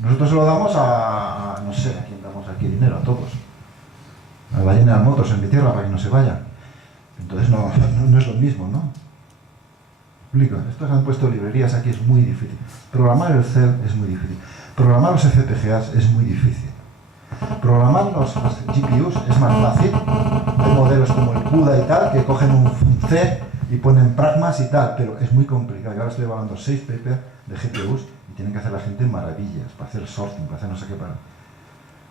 Nosotros se lo damos a no sé, a quién damos aquí dinero, a todos. A la General Motors en mi tierra para que no se vaya. Entonces no es lo mismo, ¿no? Explico, estos han puesto librerías aquí, es muy difícil. Programar el C es muy difícil. Programar los FPGAs es muy difícil. Programar los GPUs es más fácil. Hay modelos como el CUDA y tal que cogen un C y ponen pragmas y tal, pero es muy complicado. Yo ahora estoy evaluando 6 papers de GPUs y tienen que hacer la gente maravillas para hacer sorting, para hacer no sé qué para.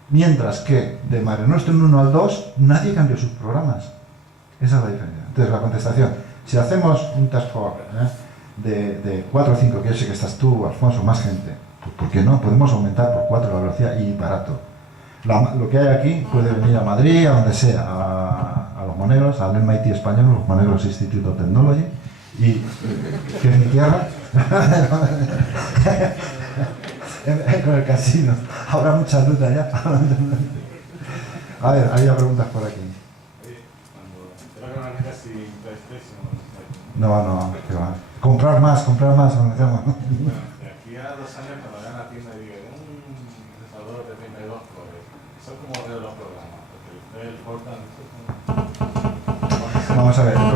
Mientras que de Mare Nostrum 1 al 2 nadie cambió sus programas. Esa es la diferencia. Entonces la contestación, si hacemos un task force de 4 o 5, que yo sé que estás tú, Alfonso, más gente, pues ¿por qué no? Podemos aumentar por 4 la velocidad y barato. Lo que hay aquí puede venir a Madrid, a donde sea, a los Monegros, al MIT español, los Monegros Institute of Technology, y que es mi tierra, con el casino. Habrá mucha luz allá. A ver, había preguntas por aquí. No, que va. Comprar más. Bueno, de aquí a 2 años cuando vayan a la tienda y digan un procesador de 32 cores, eso es como de los programas, porque el Fortran... Vamos a ver, el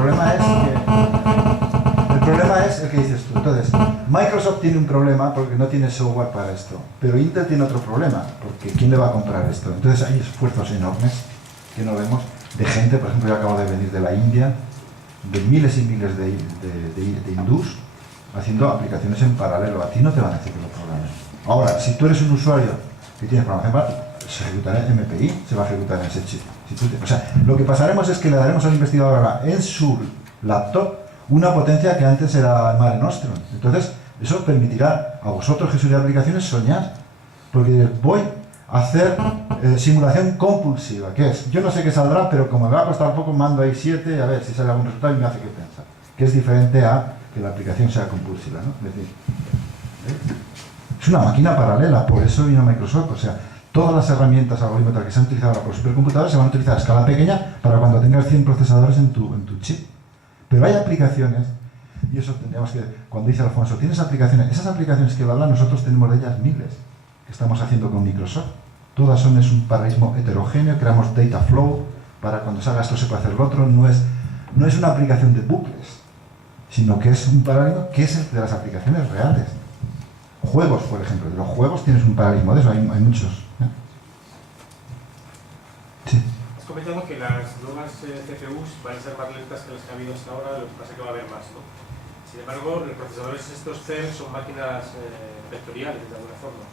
problema es el que dices tú. Entonces, Microsoft tiene un problema porque no tiene software para esto, pero Intel tiene otro problema, porque ¿quién le va a comprar esto? Entonces hay esfuerzos enormes que no vemos de gente, por ejemplo, yo acabo de venir de la India, de miles y miles de hindús haciendo aplicaciones en paralelo. A ti no te van a decir que lo programes. Ahora, si tú eres un usuario que tienes programación, se ejecutará en MPI, se va a ejecutar en ese chip. O sea, lo que pasaremos es que le daremos al investigador ahora en su laptop una potencia que antes era Mare Nostrum. Entonces, eso permitirá a vosotros que sois de aplicaciones soñar. Porque voy a hacer simulación compulsiva, que es, yo no sé qué saldrá, pero como me va a costar poco, mando ahí 7, a ver si sale algún resultado y me hace que pensar. Que es diferente a que la aplicación sea compulsiva, ¿no? Es decir, Es una máquina paralela, por eso vino Microsoft. O sea, todas las herramientas algorítmicas que se han utilizado ahora por supercomputadores se van a utilizar a escala pequeña para cuando tengas 100 procesadores en tu chip. Pero hay aplicaciones, y eso tendríamos que, cuando dice Alfonso, tienes aplicaciones, esas aplicaciones que él habla, nosotros tenemos de ellas miles, que estamos haciendo con Microsoft. Todas son, es un paralelismo heterogéneo, creamos data flow, para cuando salga esto se puede hacer lo otro, no es una aplicación de bucles, sino que es un paralelismo que es el de las aplicaciones reales. Juegos, por ejemplo, de los juegos tienes un paralelismo de eso, hay muchos. Sí. Has comentado que las nuevas CPUs van a ser más lentas que las que ha habido hasta ahora, lo que pasa es que va a haber más, ¿no? Sin embargo, los procesadores estos CEL son máquinas vectoriales, de alguna forma.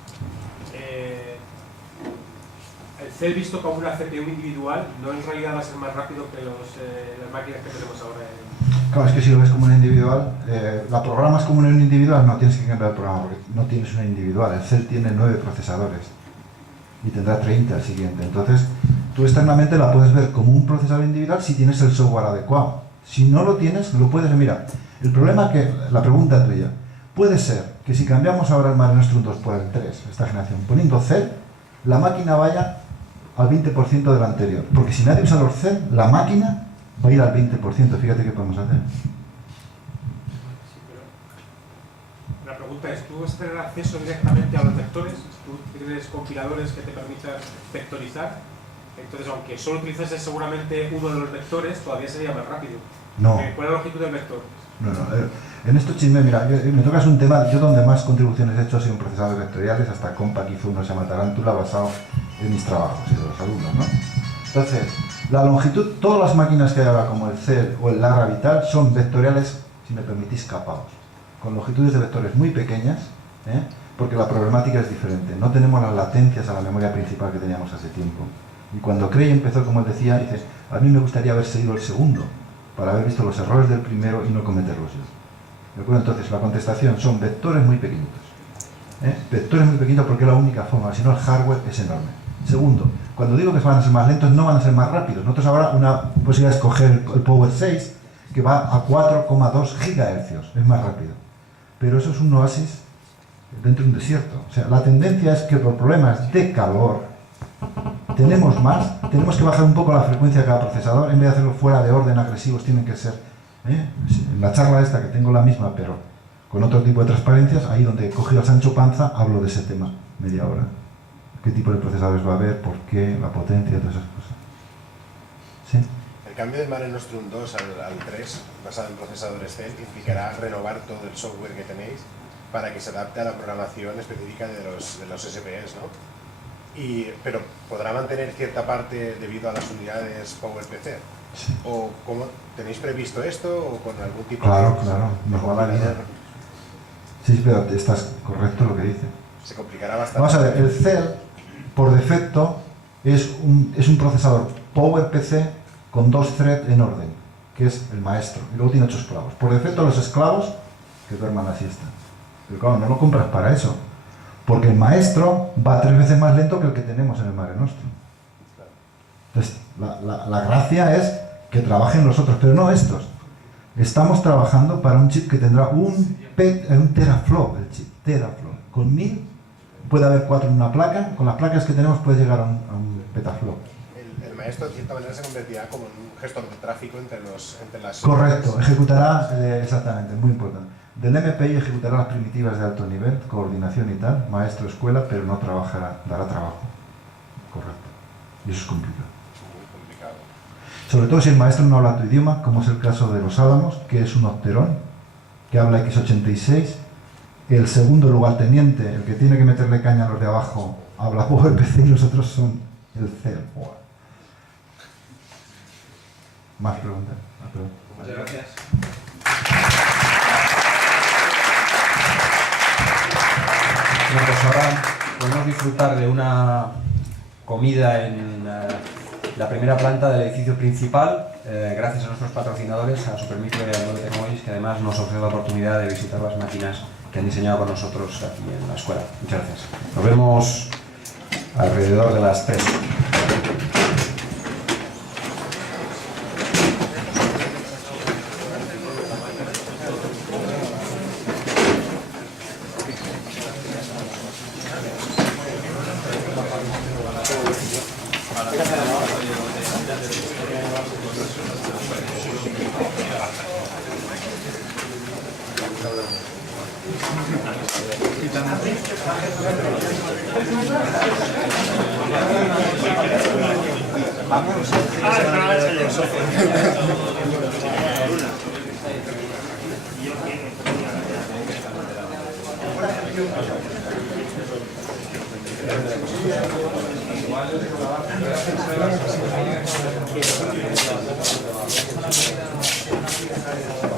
El CEL visto como una CPU individual, ¿no en realidad va a ser más rápido que las máquinas que tenemos ahora? Claro, es que si lo ves como una individual, la programas como una individual, no tienes que cambiar el programa, porque no tienes una individual. El CEL tiene 9 procesadores y tendrá 30 al siguiente. Entonces, tú externamente la puedes ver como un procesador individual si tienes el software adecuado. Si no lo tienes, lo puedes mirar. El problema que, la pregunta tuya, puede ser que si cambiamos ahora el Mare Nostrum 2 por el 3, esta generación, poniendo CEL, la máquina vaya al 20% de la anterior. Porque si nadie usa los CEL, la máquina va a ir al 20%. Fíjate qué podemos hacer. La pregunta es, ¿tú vas a tener acceso directamente a los vectores? ¿Tú tienes compiladores que te permitan vectorizar? Entonces, aunque solo utilizases seguramente uno de los vectores, todavía sería más rápido. No. ¿Cuál es la longitud del vector? No. En esto, Chisme, mira, me tocas un tema, yo donde más contribuciones he hecho ha sido en procesadores vectoriales, hasta Compa que hizo uno que se llama Tarántula, basado en mis trabajos y de los alumnos, ¿no? Entonces, la longitud, todas las máquinas que hay ahora, como el CEL o el Larra Vital, son vectoriales, si me permitís, capados, con longitudes de vectores muy pequeñas, porque la problemática es diferente. No tenemos las latencias a la memoria principal que teníamos hace tiempo. Y cuando Cray empezó, como él decía, dices, a mí me gustaría haber seguido el segundo, para haber visto los errores del primero y no cometerlos yo. ¿De acuerdo? Entonces, la contestación son vectores muy pequeñitos. Vectores muy pequeñitos porque es la única forma, si no el hardware es enorme. Segundo, cuando digo que van a ser más lentos, no van a ser más rápidos. Nosotros ahora una posibilidad es coger el Power 6, que va a 4,2 GHz, es más rápido. Pero eso es un oasis dentro de un desierto. O sea, la tendencia es que por problemas de calor tenemos más, tenemos que bajar un poco la frecuencia de cada procesador, en vez de hacerlo fuera de orden agresivos, tienen que ser, en la charla esta que tengo la misma, pero con otro tipo de transparencias, ahí donde he cogido a Sancho Panza, hablo de ese tema, media hora. ¿Qué tipo de procesadores va a haber? ¿Por qué? La potencia, todas esas cosas. ¿Sí? El cambio de Mare Nostrum 2 al 3, basado en procesadores CEL, implicará renovar todo el software que tenéis para que se adapte a la programación específica de los SPS, ¿no? Pero podrá mantener cierta parte debido a las unidades PowerPC. Sí. ¿O cómo tenéis previsto esto o con algún tipo Claro, de... claro, nos va a la vida. Sí, pero estás correcto lo que dices. Se complicará bastante. Vamos a ver, el CEL, por defecto, es un procesador PowerPC con 2 threads en orden, que es el maestro, y luego tiene 8 esclavos. Por defecto, los esclavos que duerman la siesta. Pero claro, no lo compras para eso, porque el maestro va 3 veces más lento que el que tenemos en el Mare Nostrum. Entonces, la gracia es que trabajen los otros, pero no estos. Estamos trabajando para un chip que tendrá un teraflop, el chip, teraflop. Con 1000 puede haber 4 en una placa, con las placas que tenemos puede llegar a un petaflop. El maestro, de cierta manera, se convertirá como en un gestor de tráfico entre las... Correcto, ejecutará, exactamente, muy importante. Del MPI ejecutará las primitivas de alto nivel, coordinación y tal, maestro, escuela, pero no trabajará, dará trabajo. Correcto. Y eso es complicado. Muy complicado. Sobre todo si el maestro no habla tu idioma, como es el caso de los Álamos, que es un octerón, que habla x86. El segundo lugarteniente, el que tiene que meterle caña a los de abajo, habla PowerPC y los otros son el CEL. Más preguntas. Muchas gracias. Bueno, pues ahora podemos disfrutar de una comida en la primera planta del edificio principal, gracias a nuestros patrocinadores, a Supermicro y a Nuevo Technologies, que además nos ofrece la oportunidad de visitar las máquinas que han diseñado con nosotros aquí en la escuela. Muchas gracias. Nos vemos alrededor de las 3. Yo